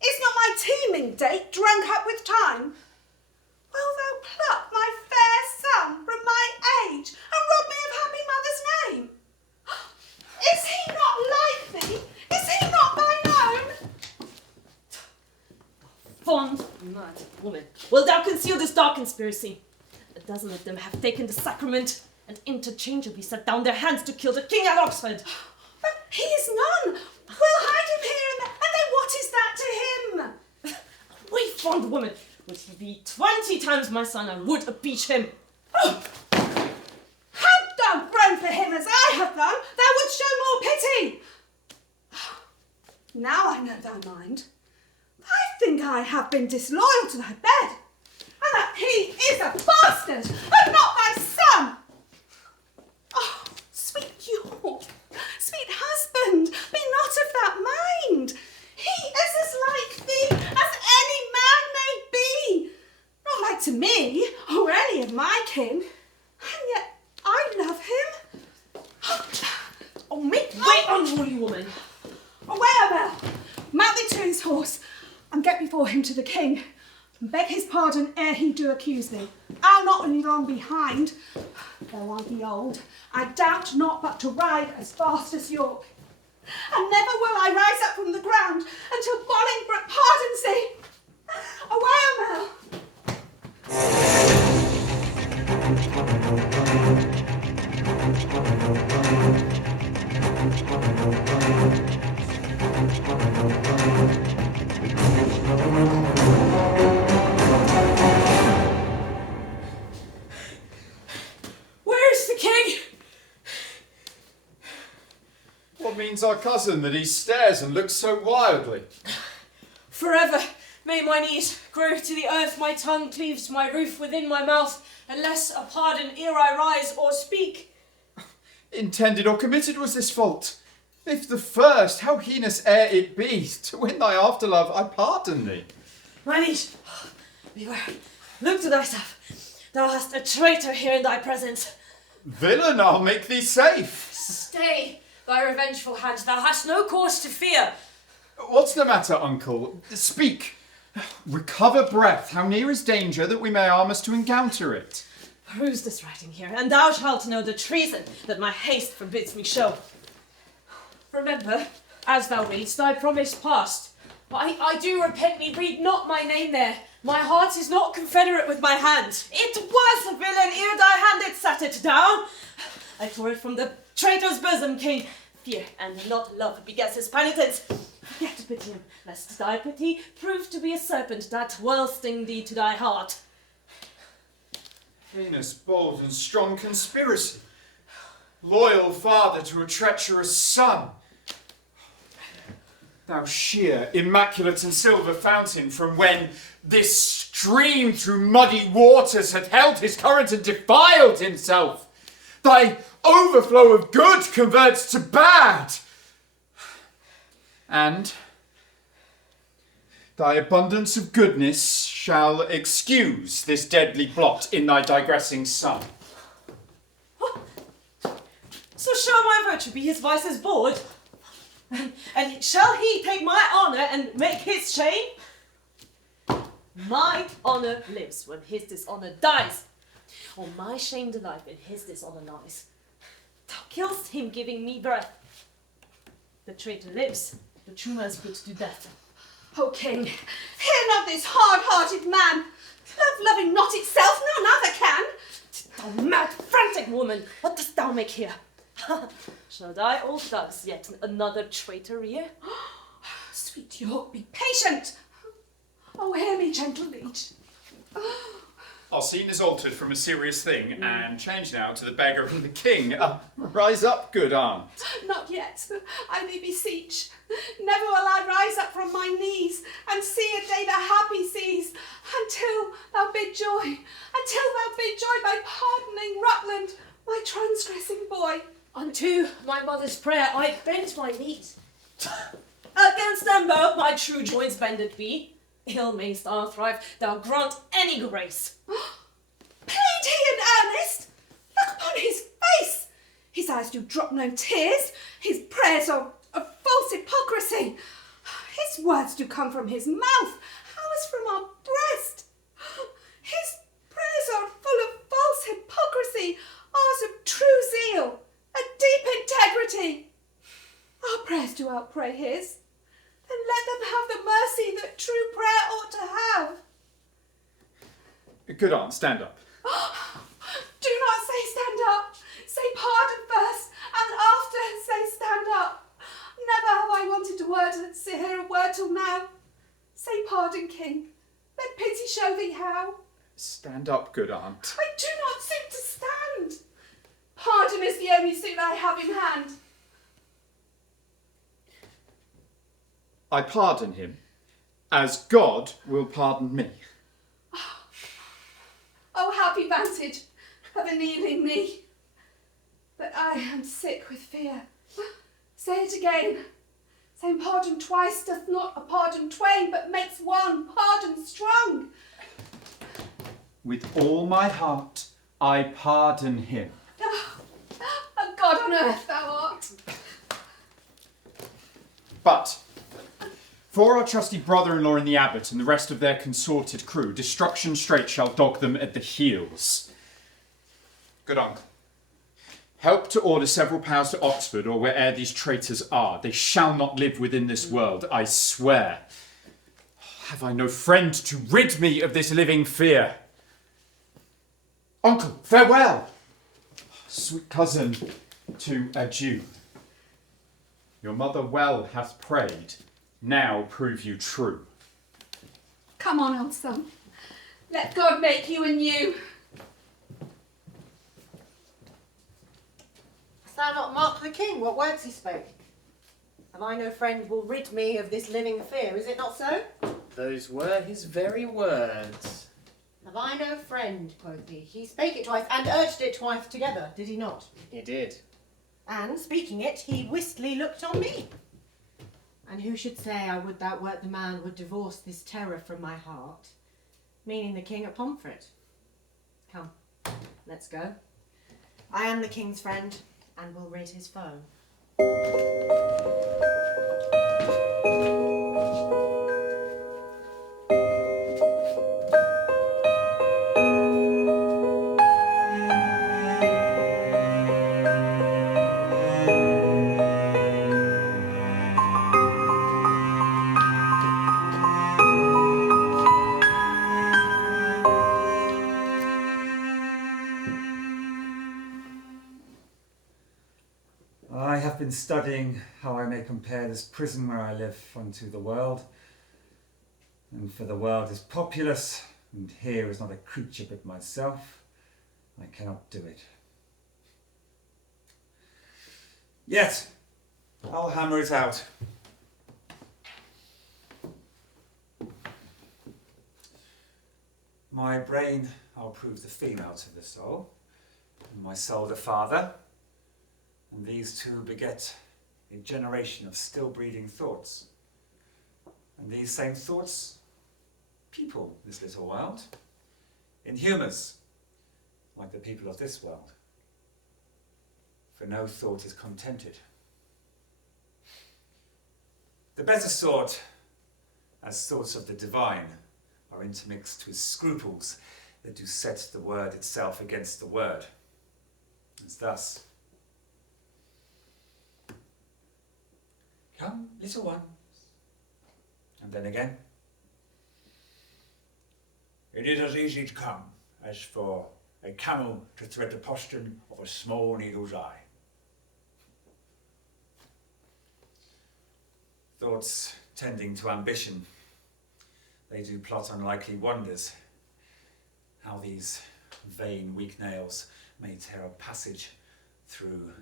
Is not my teeming date drunk up with time? Wilt thou pluck my fair son from my age and rob me of happy mother's name? Is he not like thee? Is he not thine own? Fond, mad woman, wilt thou conceal this dark conspiracy? A dozen of them have taken the sacrament and interchangeably set down their hands to kill the king at Oxford. But he is none. We'll hide him here, and then what is that to him? Wait, fond woman, would he be 20 times my son, I would impeach him. Oh. Had thou grown for him as I have done, thou wouldst show more pity. Now I know thy mind. I think I have been disloyal to thy bed, and that he is a bastard, and not thy son. Oh, sweet York, sweet husband, be not of that mind. He is as like thee as any man may be. Not like to me, or any of my kin, and yet I love him. Oh, make way, unruly woman. Away, Aumerle! Mount thee to his horse, and get before him to the king, and beg his pardon ere he do accuse thee. I'll not be long behind, though I be old. I doubt not but to ride as fast as York. And never will I rise up from the ground until Bolingbroke pardons thee. Away, Aumerle! Where's the king? What means our cousin that he stares and looks so wildly? Forever may my knees grow to the earth, my tongue cleaves to my roof within my mouth, unless a pardon ere I rise or speak. Intended or committed was this fault? If the first, how heinous ere it be, to win thy afterlove, I pardon thee. My liege, beware. Look to thyself. Thou hast a traitor here in thy presence. Villain, I'll make thee safe. Stay thy revengeful hand, thou hast no cause to fear. What's the matter, uncle? Speak. Recover breath. How near is danger that we may arm us to encounter it? Peruse this writing here, and thou shalt know the treason that my haste forbids me show. Remember, as thou readst, thy promise past. I do repent me, read not my name there. My heart is not confederate with my hand. It was, villain, ere thy hand did set it down. I tore it from the traitor's bosom, king. Fear and not love begets his penitence. Yet pity him, lest thy pity prove to be a serpent that will sting thee to thy heart. Heinous, bold, and strong conspiracy. Loyal father to a treacherous son. Thou sheer, immaculate and silver fountain, from when this stream through muddy waters had held his current and defiled himself. Thy overflow of good converts to bad. And thy abundance of goodness shall excuse this deadly blot in thy digressing son. So shall my virtue be his vice's board? And shall he take my honour and make his shame? My honour lives when his dishonour dies, or my shame alive when his dishonour lies. Thou kill'st him giving me breath, The traitor lives, the true man's put to death. O king, hear not this hard-hearted man. Love-loving not itself, none other can. Thou mad, frantic woman, what dost thou make here? Shall thy old thugs yet another traitor rear? Sweet York, be patient. Oh, hear me, gentle liege. Our scene is altered from a serious thing and changed now to the beggar and the king. Rise up, good aunt. Not yet, I thee beseech. Never will I rise up from my knees and see a day the happy sees, until thou bid joy by pardoning Rutland, my transgressing boy. Unto my mother's prayer I bend my knees. Against them both my true joints bended be. Ill mayst thou thrive, thou grant any grace. Plead he in earnest? Look upon his face. His eyes do drop no tears. His prayers are of false hypocrisy. His words do come from his mouth, how as from our breast. His prayers are full of false hypocrisy, ours of true zeal, a deep integrity. Our prayers do outpray his. Then let them have the mercy that true prayer ought to have. Good aunt, stand up. Do not say stand up. Say pardon first, and after say stand up. Never have I wanted to hear a word till now. Say pardon, king. Let pity show thee how. Stand up, good aunt. I do not suit to stand. Pardon is the only suit I have in hand. I pardon him, as God will pardon me. Oh, happy vantage of annealing me. But I am sick with fear. Say it again. Saying pardon twice doth not a pardon twain, but makes one pardon strong. With all my heart, I pardon him. A God on earth thou art. But for our trusty brother-in-law and the abbot and the rest of their consorted crew, destruction straight shall dog them at the heels. Good uncle, help to order several powers to Oxford or where'er these traitors are. They shall not live within this world, I swear. Have I no friend to rid me of this living fear? Uncle, farewell! Sweet cousin, to adieu. Your mother well hath prayed. Now prove you true. Come on, old son. Let God make you anew. Hast thou not marked the king, what words he spoke? Have I no friend will rid me of this living fear, is it not so? Those were his very words. Have I no friend, quoth he. He spake it twice, and urged it twice together, did he not? He did. And, speaking it, he wistly looked on me. And who should say I would that wert the man would divorce this terror from my heart, meaning the king at Pomfret. Come, let's go. I am the king's friend, and will rid his foe. I have been studying how I may compare this prison where I live unto the world. And for the world is populous, and here is not a creature but myself. I cannot do it. Yet, I'll hammer it out. My brain, I'll prove the female to the soul, and my soul the father. And these two beget a generation of still-breeding thoughts. And these same thoughts people this little world in humours, like the people of this world. For no thought is contented. The better sort, as thoughts of the divine, are intermixed with scruples that do set the word itself against the word. It's thus. Come, little ones. And then again. It is as easy to come as for a camel to thread the postern of a small needle's eye. Thoughts tending to ambition, they do plot unlikely wonders, how these vain weak nails may tear a passage through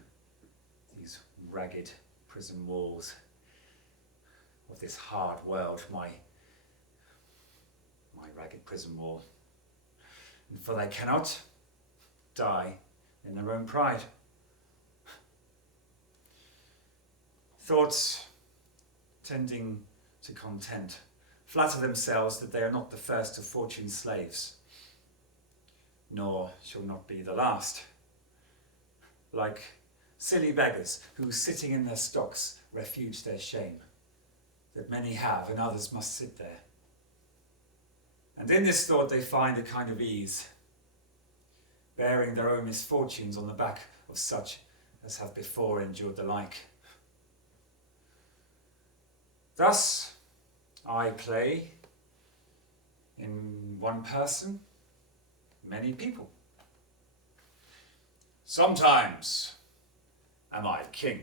these ragged prison walls of this hard world, my ragged prison wall. And for they cannot die in their own pride. Thoughts tending to content flatter themselves that they are not the first of fortune's slaves, nor shall not be the last. Like silly beggars who, sitting in their stocks, refuge their shame, that many have and others must sit there. And in this thought they find a kind of ease, bearing their own misfortunes on the back of such as have before endured the like. Thus I play in one person many people. Sometimes am I king,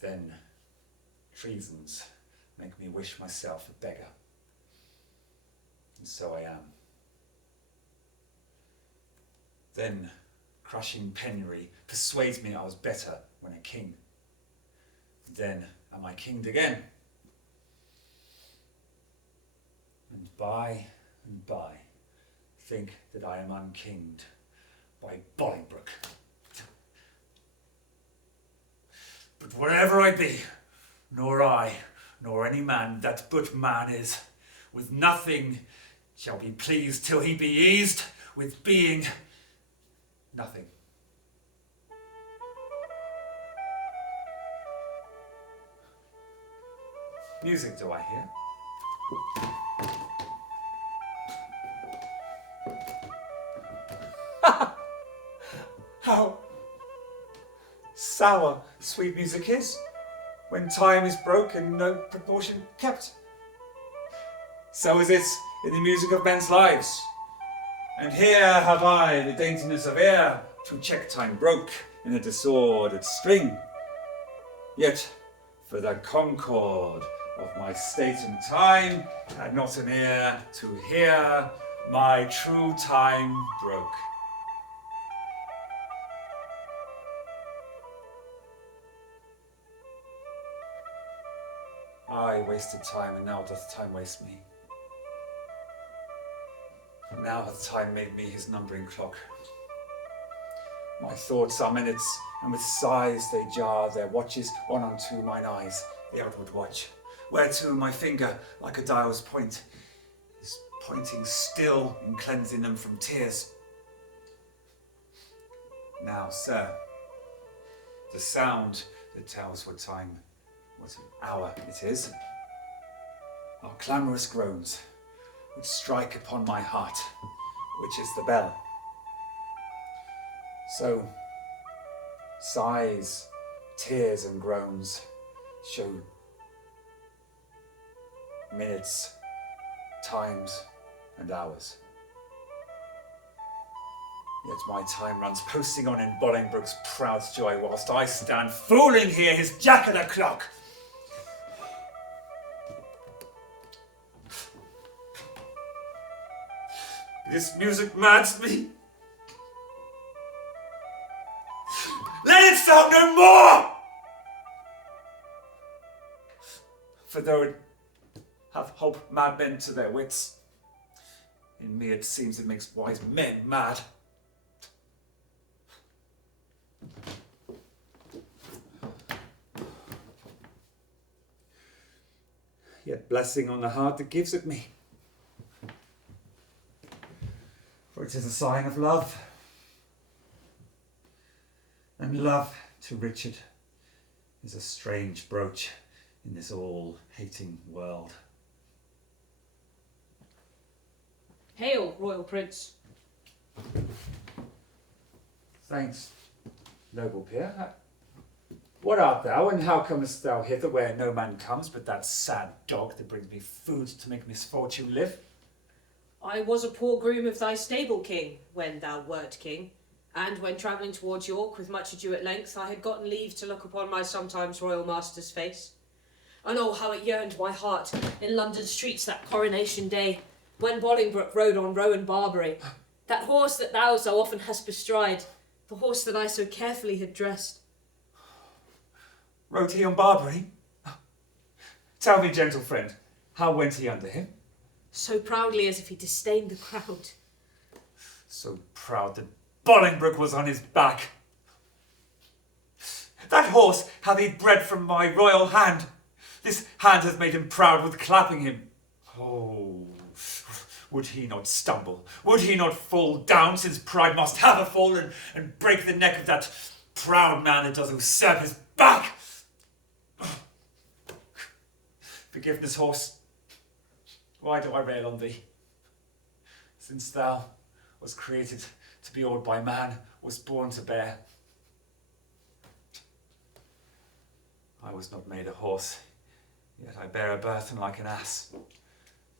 then treasons make me wish myself a beggar, and so I am. Then crushing penury persuades me I was better when a king. Then am I kinged again. And by think that I am unkinged by Bolingbroke. But wherever I be, nor I, nor any man that but man is, with nothing shall be pleased till he be eased with being nothing. Music do I hear? How sour sweet music is, when time is broke and no proportion kept. So is it in the music of men's lives. And here have I the daintiness of ear to check time broke in a disordered string. Yet for the concord of my state and time had not an ear to hear my true time broke. I wasted time, and now doth time waste me. Now hath time made me his numbering clock. My thoughts are minutes, and with sighs they jar their watches on unto mine eyes, the outward watch, whereto my finger, like a dial's point, is pointing still in cleansing them from tears. Now, sir, the sound that tells what time, what hour it is, are clamorous groans which strike upon my heart, which is the bell. So, sighs, tears and groans show minutes, times and hours. Yet my time runs posting on in Bolingbroke's proud joy, whilst I stand fooling here his jack of the clock. This music mads me. Let it sound no more! For though it hath holp mad men to their wits, in me it seems it makes wise men mad. Yet blessing on the heart that gives it me, for it is a sign of love, and love to Richard is a strange brooch in this all-hating world. Hail, royal prince. Thanks, noble peer. What art thou, and how comest thou hither where no man comes but that sad dog that brings me food to make misfortune live? I was a poor groom of thy stable, king, when thou wert king, and when travelling towards York with much ado at length, I had gotten leave to look upon my sometimes royal master's face. And oh, how it yearned my heart in London streets that coronation day, when Bolingbroke rode on Rowan Barbary, that horse that thou so often hast bestride, the horse that I so carefully had dressed. Rode he on Barbary? Tell me, gentle friend, how went he under him? So proudly as if he disdained the crowd. So proud that Bolingbroke was on his back. That horse hath he bred from my royal hand. This hand has made him proud with clapping him. Oh, would he not stumble? Would he not fall down, since pride must have a fall, and break the neck of that proud man that does usurp his back? Forgiveness, horse. Why do I rail on thee? Since thou was created to be awed by man, was born to bear. I was not made a horse, yet I bear a burthen like an ass,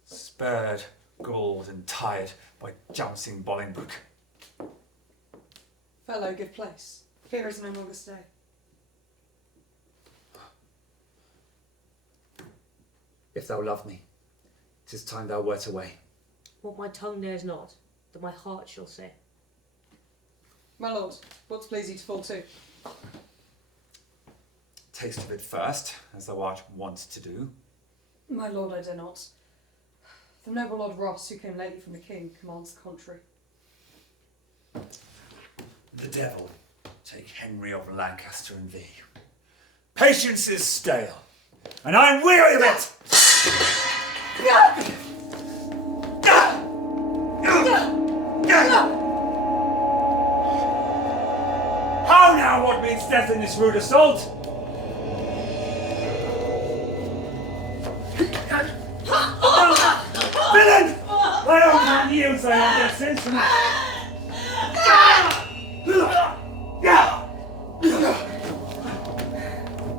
spurred, galled, and tired by jouncing Bolingbroke. Fellow, give place. Here is no longer stay. If thou love me, 'tis time thou wert away. What my tongue dares not, that my heart shall say. My lord, what's pleased you to fall to? Taste of it first, as thou art wont to do. My lord, I dare not. The noble Lord Ross, who came lately from the king, commands the contrary. The devil take Henry of Lancaster and thee. Patience is stale, and I'm weary of it! How now, what means death in this rude assault? Villain! Thy own hand yields thy own sense.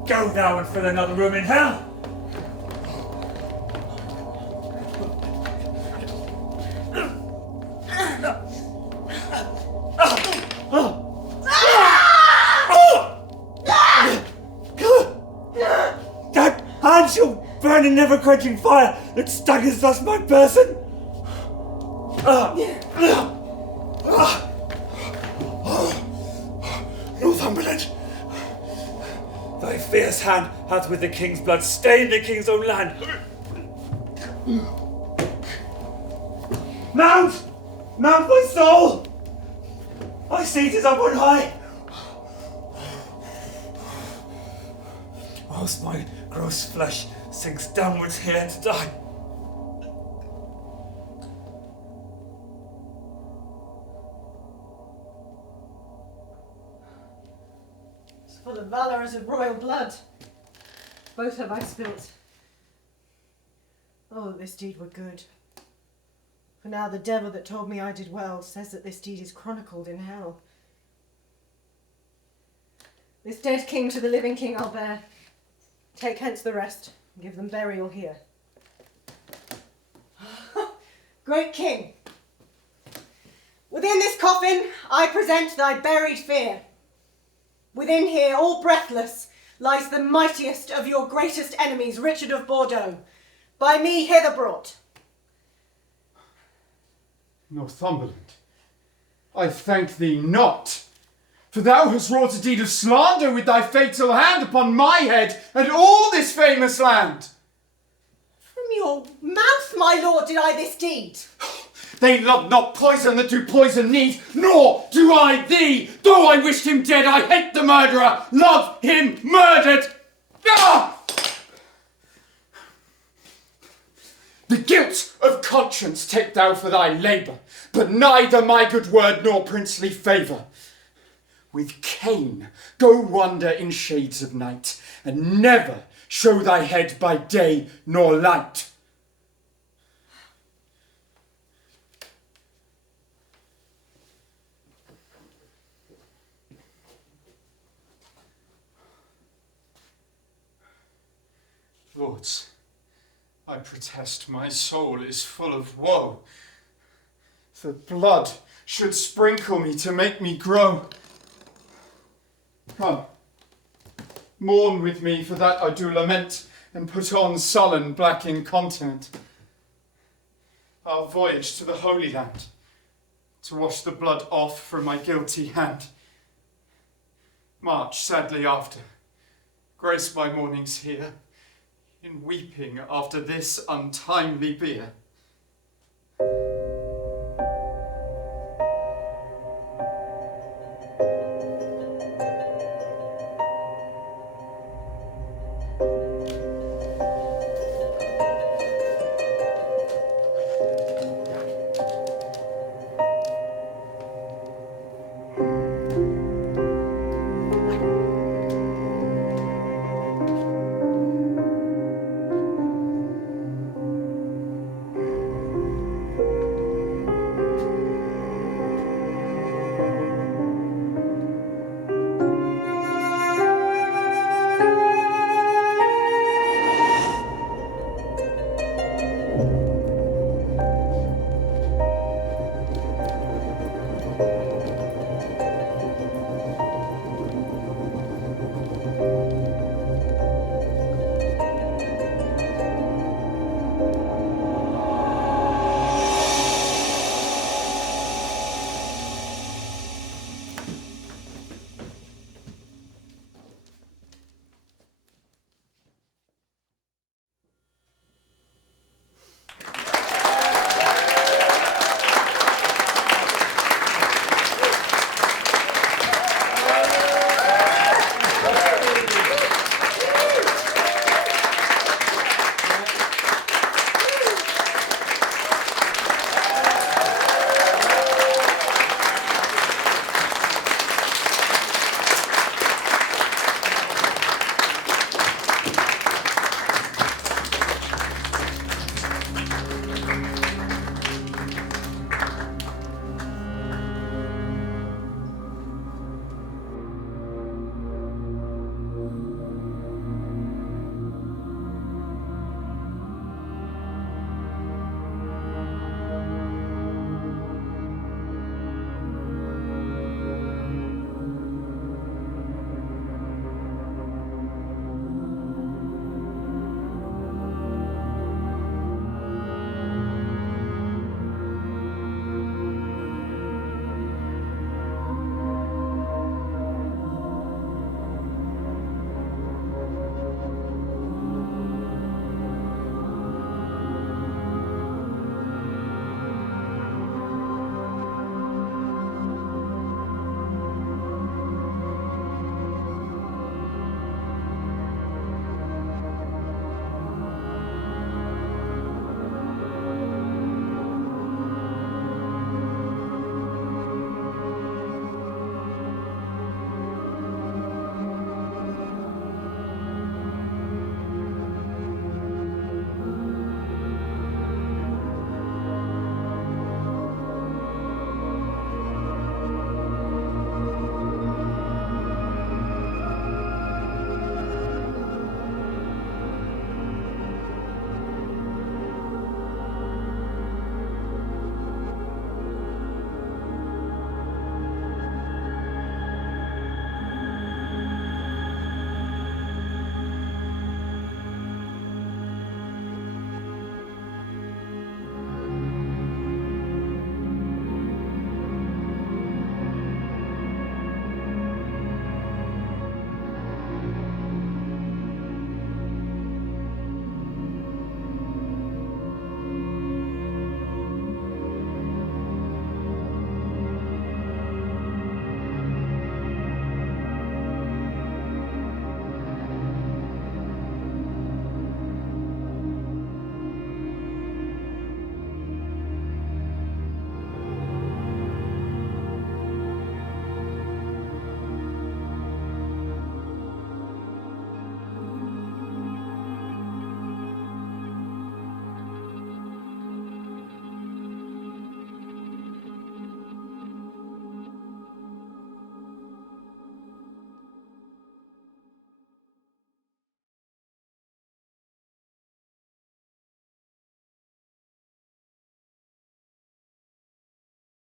Go thou and fill another room in hell. That hand shall burn in never-quenching fire that staggers thus my person. Northumberland, thy fierce hand hath with the king's blood stained the king's own land. Mount! Mount, my soul! My seat is up on high. Whilst my gross flesh sinks downwards here to die. For the valour as of royal blood, both have I spilt. Oh, that this deed were good. For now the devil that told me I did well says that this deed is chronicled in hell. This dead king to the living king I'll bear. Take hence the rest, and give them burial here. Great king, within this coffin I present thy buried fear. Within here, all breathless, lies the mightiest of your greatest enemies, Richard of Bordeaux, by me hither brought. Northumberland, I thank thee not, for thou hast wrought a deed of slander with thy fatal hand upon my head and all this famous land. From your mouth, my lord, did I this deed. They love not poison that do poison need, nor do I thee. Though I wished him dead, I hate the murderer, love him murdered. Ah! The guilt of conscience take thou for thy labour, but neither my good word nor princely favour. With Cain go wander in shades of night, and never show thy head by day nor light. Lords, I protest my soul is full of woe. The blood should sprinkle me to make me grow. Come, mourn with me, for that I do lament, and put on sullen black incontinent. I'll voyage to the Holy Land, to wash the blood off from my guilty hand. March sadly after, grace my mornings here, in weeping after this untimely bier.